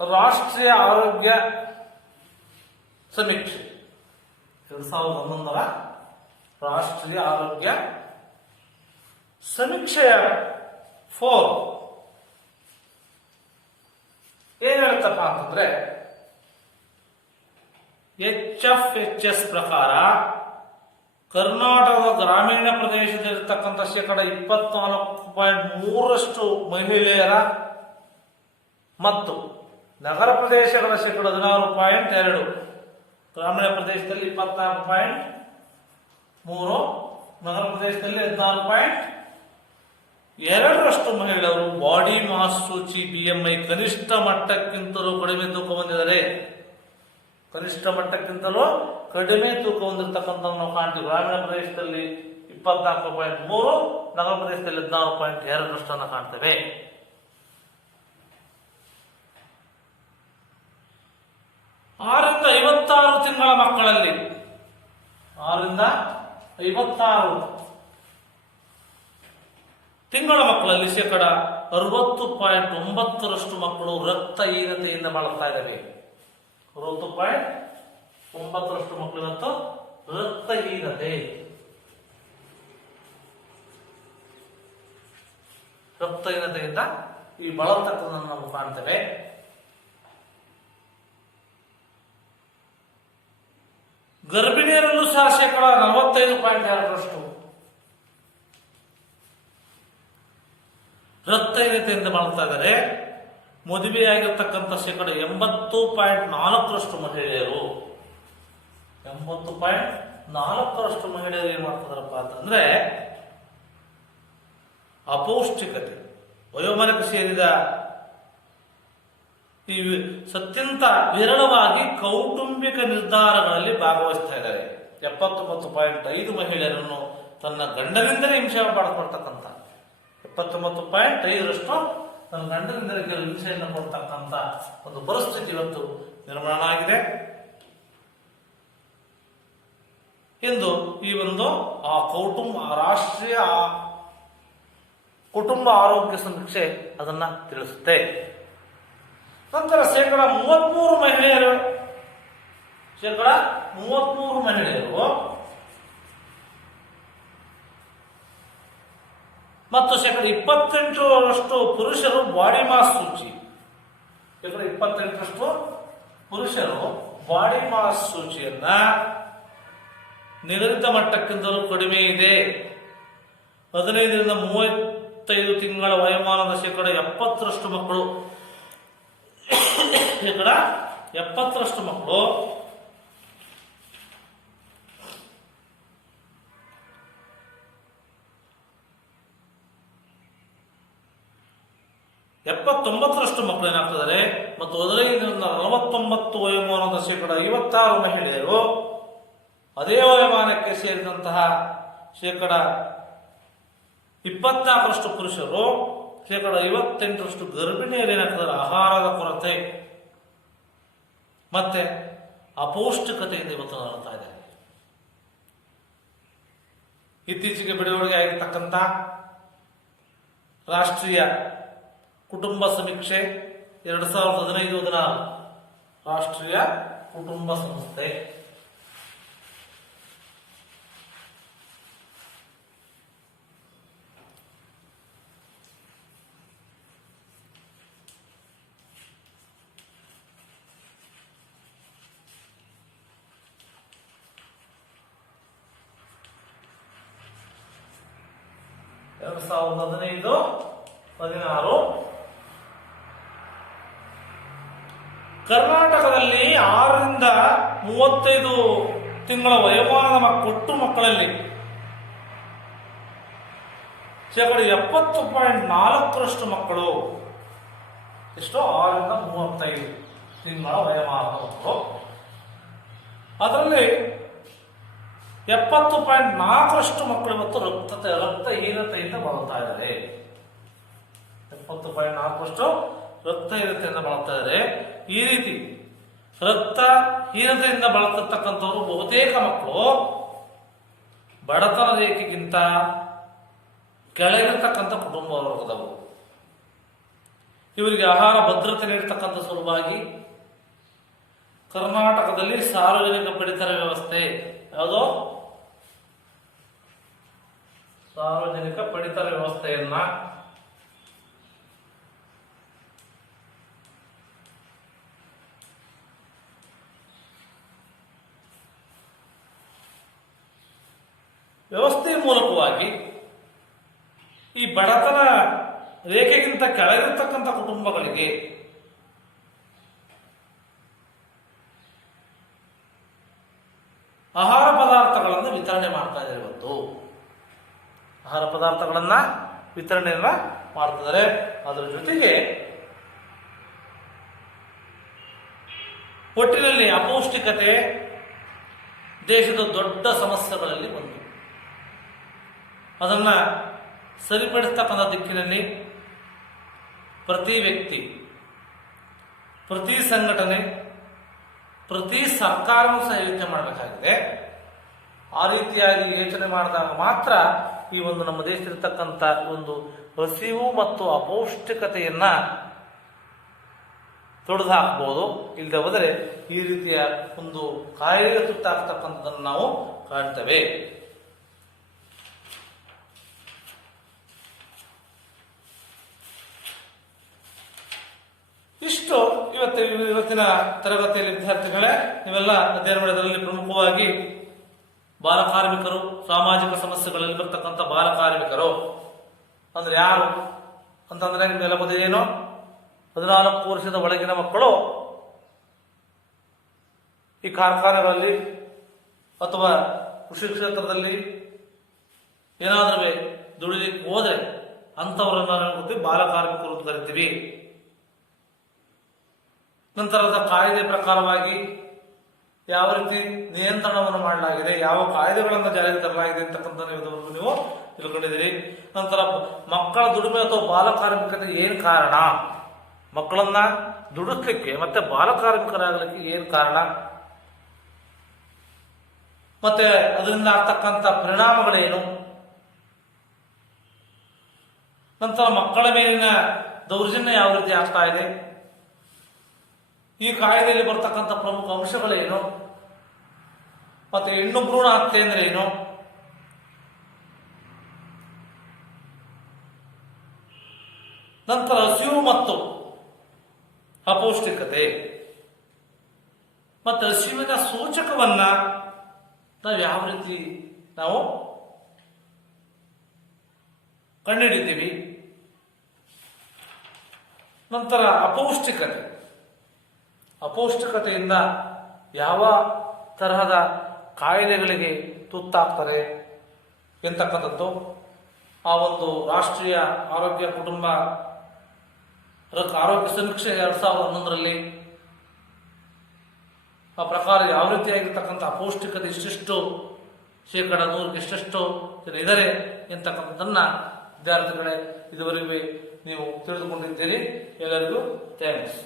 ರಾಷ್ಟ್ರೀಯ ಆರೋಗ್ಯ ಸಮೀಕ್ಷೆ, 2011 ರಾಷ್ಟ್ರೀಯ ಆರೋಗ್ಯ ಸಮೀಕ್ಷೆಯ 4 ಏನ್ ಹೇಳ್ತಪ್ಪ ಅಂತಂದ್ರೆ, HFHS ಪ್ರಕಾರ ಕರ್ನಾಟಕದ ಗ್ರಾಮೀಣ ಪ್ರದೇಶದಲ್ಲಿರ್ತಕ್ಕಂಥ 24.3% ಮಹಿಳೆಯರ ಮತ್ತು ನಗರ ಪ್ರದೇಶಗಳ 16.2%, ಗ್ರಾಮೀಣ ಪ್ರದೇಶದಲ್ಲಿ 24.3%, ನಗರ ಪ್ರದೇಶದಲ್ಲಿ 16.2% ಮಹಿಳೆಯರು ಬಾಡಿ ಮಾಸ್ ಸೂಚಿ BMI ಕನಿಷ್ಠ ಮಟ್ಟಕ್ಕಿಂತಲೂ ಕಡಿಮೆ ತೂಕ ಹೊಂದಿದ್ದಾರೆ. ಕನಿಷ್ಠ ಮಟ್ಟಕ್ಕಿಂತಲೂ ಕಡಿಮೆ ತೂಕ ಹೊಂದಿರತಕ್ಕಂಥ ನಾವು ಕಾಣ್ತೀವಿ. ಗ್ರಾಮೀಣ ಪ್ರದೇಶದಲ್ಲಿ 24.3%, ನಗರ ಪ್ರದೇಶದಲ್ಲಿ 16.2% ಕಾಣ್ತೇವೆ. ಆರರಿಂದ 56 ತಿಂಗಳ ಮಕ್ಕಳಲ್ಲಿ 6ರಿಂದ 56 ತಿಂಗಳ ಮಕ್ಕಳಲ್ಲಿ 60.9% ಮಕ್ಕಳು ರಕ್ತಹೀನತೆಯಿಂದ ಬಳಲ್ತಾ ಇದ್ದಾವೆ. 60.9% ಮಕ್ಕಳು ಇವತ್ತು ರಕ್ತಹೀನತೆಯಿಂದ ಈ ಬಳಲ್ತಕ್ಕಂಥದ್ದನ್ನು ನಾವು ಕಾಣ್ತೇವೆ. ಗರ್ಭಿಣಿಯರಲ್ಲೂ ಸಹ 45.2% ರಕ್ತಹೀನತೆಯಿಂದ ಬಳಲ್ತಾ ಇದ್ದಾರೆ. ಮದುವೆಯಾಗಿರ್ತಕ್ಕಂಥ 80.4% ಮಹಿಳೆಯರು 80.4% ಮಹಿಳೆಯರು ಏನ್ ಮಾಡ್ತಿದಾರಪ್ಪ ಅಂತಂದ್ರೆ, ಅಪೌಷ್ಟಿಕತೆ, ವಯೋಮಾನಕ್ಕೆ ಸೇರಿದ ಈ ಅತ್ಯಂತ ವಿರಳವಾಗಿ ಕೌಟುಂಬಿಕ ನಿರ್ಧಾರಗಳಲ್ಲಿ ಭಾಗವಹಿಸ್ತಾ ಇದ್ದಾರೆ. 79.5 ಮಹಿಳೆಯರನ್ನು ತನ್ನ ಗಂಡನಿಂದಲೇ ಹಿಂಸೆ ಪಡ್ಕೊಳ್ತಕ್ಕಂಥ 79.5% ತನ್ನ ಗಂಡನಿಂದಲೇ ಹಿಂಸೆಯನ್ನು ಕೊಡ್ತಕ್ಕಂಥ ಒಂದು ಪರಿಸ್ಥಿತಿ ಇವತ್ತು ನಿರ್ಮಾಣ ಆಗಿದೆ ಎಂದು ಈ ಒಂದು ರಾಷ್ಟ್ರೀಯ ಕುಟುಂಬ ಆರೋಗ್ಯ ಸಮೀಕ್ಷೆ ಅದನ್ನ ತಿಳಿಸುತ್ತೆ. ನಂತರ 33% ಮಹಿಳೆಯರು ಮತ್ತು 28% ಪುರುಷರು ಬಾಡಿ ಮಾಸ್ ಸೂಚಿ 28% ಪುರುಷರು ಬಾಡಿ ಮಾಸ್ ಸೂಚಿಯನ್ನ ನಿಗದಿತ ಮಟ್ಟಕ್ಕಿಂತಲೂ ಕಡಿಮೆ ಇದೆ. 15ರಿಂದ 35 ತಿಂಗಳ ವಯೋಮಾನದ 70% ಮಕ್ಕಳು 70% ಮಕ್ಕಳು 79% ಮಕ್ಕಳು ಏನಾಗ್ತಿದ್ದಾರೆ ಮತ್ತು 15ರಿಂದ 49 ವಯೋಮಾನದ 56 ಮಹಿಳೆಯರು, ಅದೇ ವಯೋಮಾನಕ್ಕೆ ಸೇರಿದಂತಹ 24% ಪುರುಷರು, 58% ಗರ್ಭಿಣಿಯರು ಏನಾಗ್ತದೆ ಆಹಾರದ ಕೊರತೆ ಮತ್ತೆ ಅಪೌಷ್ಟಿಕತೆಯಿಂದ ಇವತ್ತು ನರಳ್ತಾ ಇದೆ. ಇತ್ತೀಚೆಗೆ ಬಿಡುಗಡೆ ಆಗಿರ್ತಕ್ಕಂಥ ರಾಷ್ಟ್ರೀಯ ಕುಟುಂಬ ಸಮೀಕ್ಷೆ 2015-16 ರಾಷ್ಟ್ರೀಯ ಕುಟುಂಬ ಸಂಸ್ಥೆ ಎರಡು 2015-16 ಕರ್ನಾಟಕದಲ್ಲಿ 6ರಿಂದ 35 ತಿಂಗಳ ವಯೋಮಾನದ ಒಟ್ಟು ಮಕ್ಕಳಲ್ಲಿ 70.4% ಮಕ್ಕಳು ಎಷ್ಟು 6ರಿಂದ 35 ತಿಂಗಳ ವಯೋಮಾನದ ಮಕ್ಕಳು, ಅದರಲ್ಲಿ 70.4% ಮಕ್ಕಳು ಇವತ್ತು ರಕ್ತಹೀನತೆಯಿಂದ ಬಳಲ್ತಾ ಇದ್ದಾರೆ. 70.4% ರಕ್ತಹೀನತೆಯಿಂದ ಬಳಲ್ತಾ ಇದ್ದಾರೆ. ಈ ರೀತಿ ರಕ್ತಹೀನತೆಯಿಂದ ಬಳಲ್ತಿರ್ತಕ್ಕಂಥವ್ರು ಬಹುತೇಕ ಮಕ್ಕಳು ಬಡತನ ರೇಖೆಗಿಂತ ಕೆಳಗಿರ್ತಕ್ಕಂಥ ಕುಟುಂಬ ವರ್ಗದವರು. ಇವರಿಗೆ ಆಹಾರ ಭದ್ರತೆ ನೀಡತಕ್ಕಂಥ ಸಲುವಾಗಿ ಕರ್ನಾಟಕದಲ್ಲಿ ಸಾರ್ವಜನಿಕ ಪಡಿತರ ವ್ಯವಸ್ಥೆ, ಯಾವುದೋ ಸಾರ್ವಜನಿಕ ಪಡಿತರ ವ್ಯವಸ್ಥೆಯನ್ನ ವ್ಯವಸ್ಥೆಯ ಮೂಲಕವಾಗಿ ಈ ಬಡತನ ರೇಖೆಗಿಂತ ಕೆಳಗಿರ್ತಕ್ಕಂಥ ಕುಟುಂಬಗಳಿಗೆ ಆಹಾರ ಪದಾರ್ಥಗಳನ್ನು ವಿತರಣೆ ಮಾಡ್ತಾ ಇದ್ದಾರೆ. ಇವತ್ತು ಆಹಾರ ಪದಾರ್ಥಗಳನ್ನ ವಿತರಣೆಯನ್ನ ಮಾಡ್ತಿದ್ದಾರೆ. ಅದರ ಜೊತೆಗೆ ಒಟ್ಟಿನಲ್ಲಿ ಅಪೌಷ್ಟಿಕತೆ ದೇಶದ ದೊಡ್ಡ ಸಮಸ್ಯೆಗಳಲ್ಲಿ ಒಂದು. ಅದನ್ನ ಸರಿಪಡಿಸ್ತಕ್ಕಂಥ ದಿಕ್ಕಿನಲ್ಲಿ ಪ್ರತಿ ವ್ಯಕ್ತಿ, ಪ್ರತಿ ಸಂಘಟನೆ, ಪ್ರತಿ ಸರ್ಕಾರವೂ ಸಹ ಯೋಚನೆ ಮಾಡಬೇಕಾಗಿದೆ. ಆ ರೀತಿಯಾಗಿ ಯೋಚನೆ ಮಾಡಿದಾಗ ಮಾತ್ರ ಈ ಒಂದು ನಮ್ಮ ದೇಶದಲ್ಲಿರ್ತಕ್ಕಂಥ ಒಂದು ಹಸಿವು ಮತ್ತು ಅಪೌಷ್ಟಿಕತೆಯನ್ನ ತೊಡೆದು ಹಾಕಬಹುದು. ಇಲ್ಲದೆ ಹೋದರೆ ಈ ರೀತಿಯ ಒಂದು ಕಾಯಿಲೆ ತುತ್ತಾಗ್ತಕ್ಕಂಥದ್ದನ್ನು ನಾವು ಕಾಣ್ತೇವೆ. ಇಷ್ಟು ಇವತ್ತಿನ ತರಗತಿಯಲ್ಲಿ ವಿದ್ಯಾರ್ಥಿಗಳೇ ನೀವೆಲ್ಲ ಅಧ್ಯಯನ ಮಾಡೋದ್ರಲ್ಲಿ ಪ್ರಮುಖವಾಗಿ ಬಾಲಕಾರ್ಮಿಕರು, ಸಾಮಾಜಿಕ ಸಮಸ್ಯೆಗಳಲ್ಲಿ ಬರ್ತಕ್ಕಂಥ ಬಾಲಕಾರ್ಮಿಕರು ಅಂದ್ರೆ ಯಾರು ಅಂತಂದ್ರೆ ನಿಮ್ಮೆಲ್ಲ ಗೊತ್ತೇನು? 14 ವರ್ಷದ ಒಳಗಿನ ಮಕ್ಕಳು ಈ ಕಾರ್ಖಾನೆಗಳಲ್ಲಿ ಅಥವಾ ಕೃಷಿ ಕ್ಷೇತ್ರದಲ್ಲಿ ಏನಾದ್ರೂ ದುಡಿಲಿಕ್ಕೆ ಹೋದ್ರೆ ಅಂತವರನ್ನ ಬಾಲಕಾರ್ಮಿಕರು ಅಂತ ಕರಿತೀವಿ. ನಂತರದ ಕಾಯ್ದೆ ಪ್ರಕಾರವಾಗಿ ಯಾವ ರೀತಿ ನಿಯಂತ್ರಣವನ್ನು ಮಾಡಲಾಗಿದೆ, ಯಾವ ಕಾಯ್ದೆಗಳನ್ನು ಜಾರಿಗೆ ತರಲಾಗಿದೆ ಅಂತಕ್ಕಂಥ ನೀವು ತಿಳ್ಕೊಂಡಿದ್ದೀರಿ. ನಂತರ ಮಕ್ಕಳ ದುಡಿಮೆ ಅಥವಾ ಬಾಲಕಾರ್ಮಿಕತೆ ಏನ್ ಕಾರಣ, ಮಕ್ಕಳನ್ನ ದುಡಿಸ್ಲಿಕ್ಕೆ ಮತ್ತೆ ಬಾಲಕಾರ್ಮಿಕರಾಗಲಿಕ್ಕೆ ಏನ್ ಕಾರಣ, ಮತ್ತೆ ಅದರಿಂದ ಆಗ್ತಕ್ಕಂಥ ಪರಿಣಾಮಗಳೇನು, ನಂತರ ಮಕ್ಕಳ ಮೇಲಿನ ದೌರ್ಜನ್ಯ ಯಾವ ರೀತಿ ಆಗ್ತಾ ಇದೆ, ಈ ಕಾಯ್ದೆಯಲ್ಲಿ ಬರ್ತಕ್ಕಂಥ ಪ್ರಮುಖ ಅಂಶಗಳೇನು, ಮತ್ತೆ ಹೆಣ್ಣು ಭ್ರೂಣ ಹತ್ಯೆ ಅಂದ್ರೆ ಏನು, ನಂತರ ಹಸಿವು ಮತ್ತು ಅಪೌಷ್ಟಿಕತೆ ಮತ್ತೆ ಹಸಿವಿನ ಸೂಚಕವನ್ನ ನಾವು ಯಾವ ರೀತಿ ನಾವು ಕಂಡುಹಿಡಿತೀವಿ, ನಂತರ ಅಪೌಷ್ಟಿಕತೆಯಿಂದ ಯಾವ ತರಹದ ಕಾಯಿಲೆಗಳಿಗೆ ತುತ್ತಾಗ್ತಾರೆ ಎಂತಕ್ಕಂಥದ್ದು ಆ ಒಂದು ರಾಷ್ಟ್ರೀಯ ಆರೋಗ್ಯ ಕುಟುಂಬ ಆರೋಗ್ಯ ಸಮೀಕ್ಷೆ 2011ರಲ್ಲಿ ಆ ಪ್ರಕಾರ ಯಾವ ರೀತಿಯಾಗಿರ್ತಕ್ಕಂಥ ಅಪೌಷ್ಟಿಕತೆ ಇಷ್ಟಿಷ್ಟು ಶೇಕಡ 100ಕ್ಕೆ ಇಷ್ಟೆಷ್ಟು ಜನ ಇದ್ದಾರೆ ಎಂತಕ್ಕಂಥದ್ದನ್ನ ವಿದ್ಯಾರ್ಥಿಗಳೇ ಇದುವರೆಗೆ ನೀವು ತಿಳಿದುಕೊಂಡಿದ್ದೀರಿ. ಎಲ್ಲರಿಗೂ ಥ್ಯಾಂಕ್ಸ್.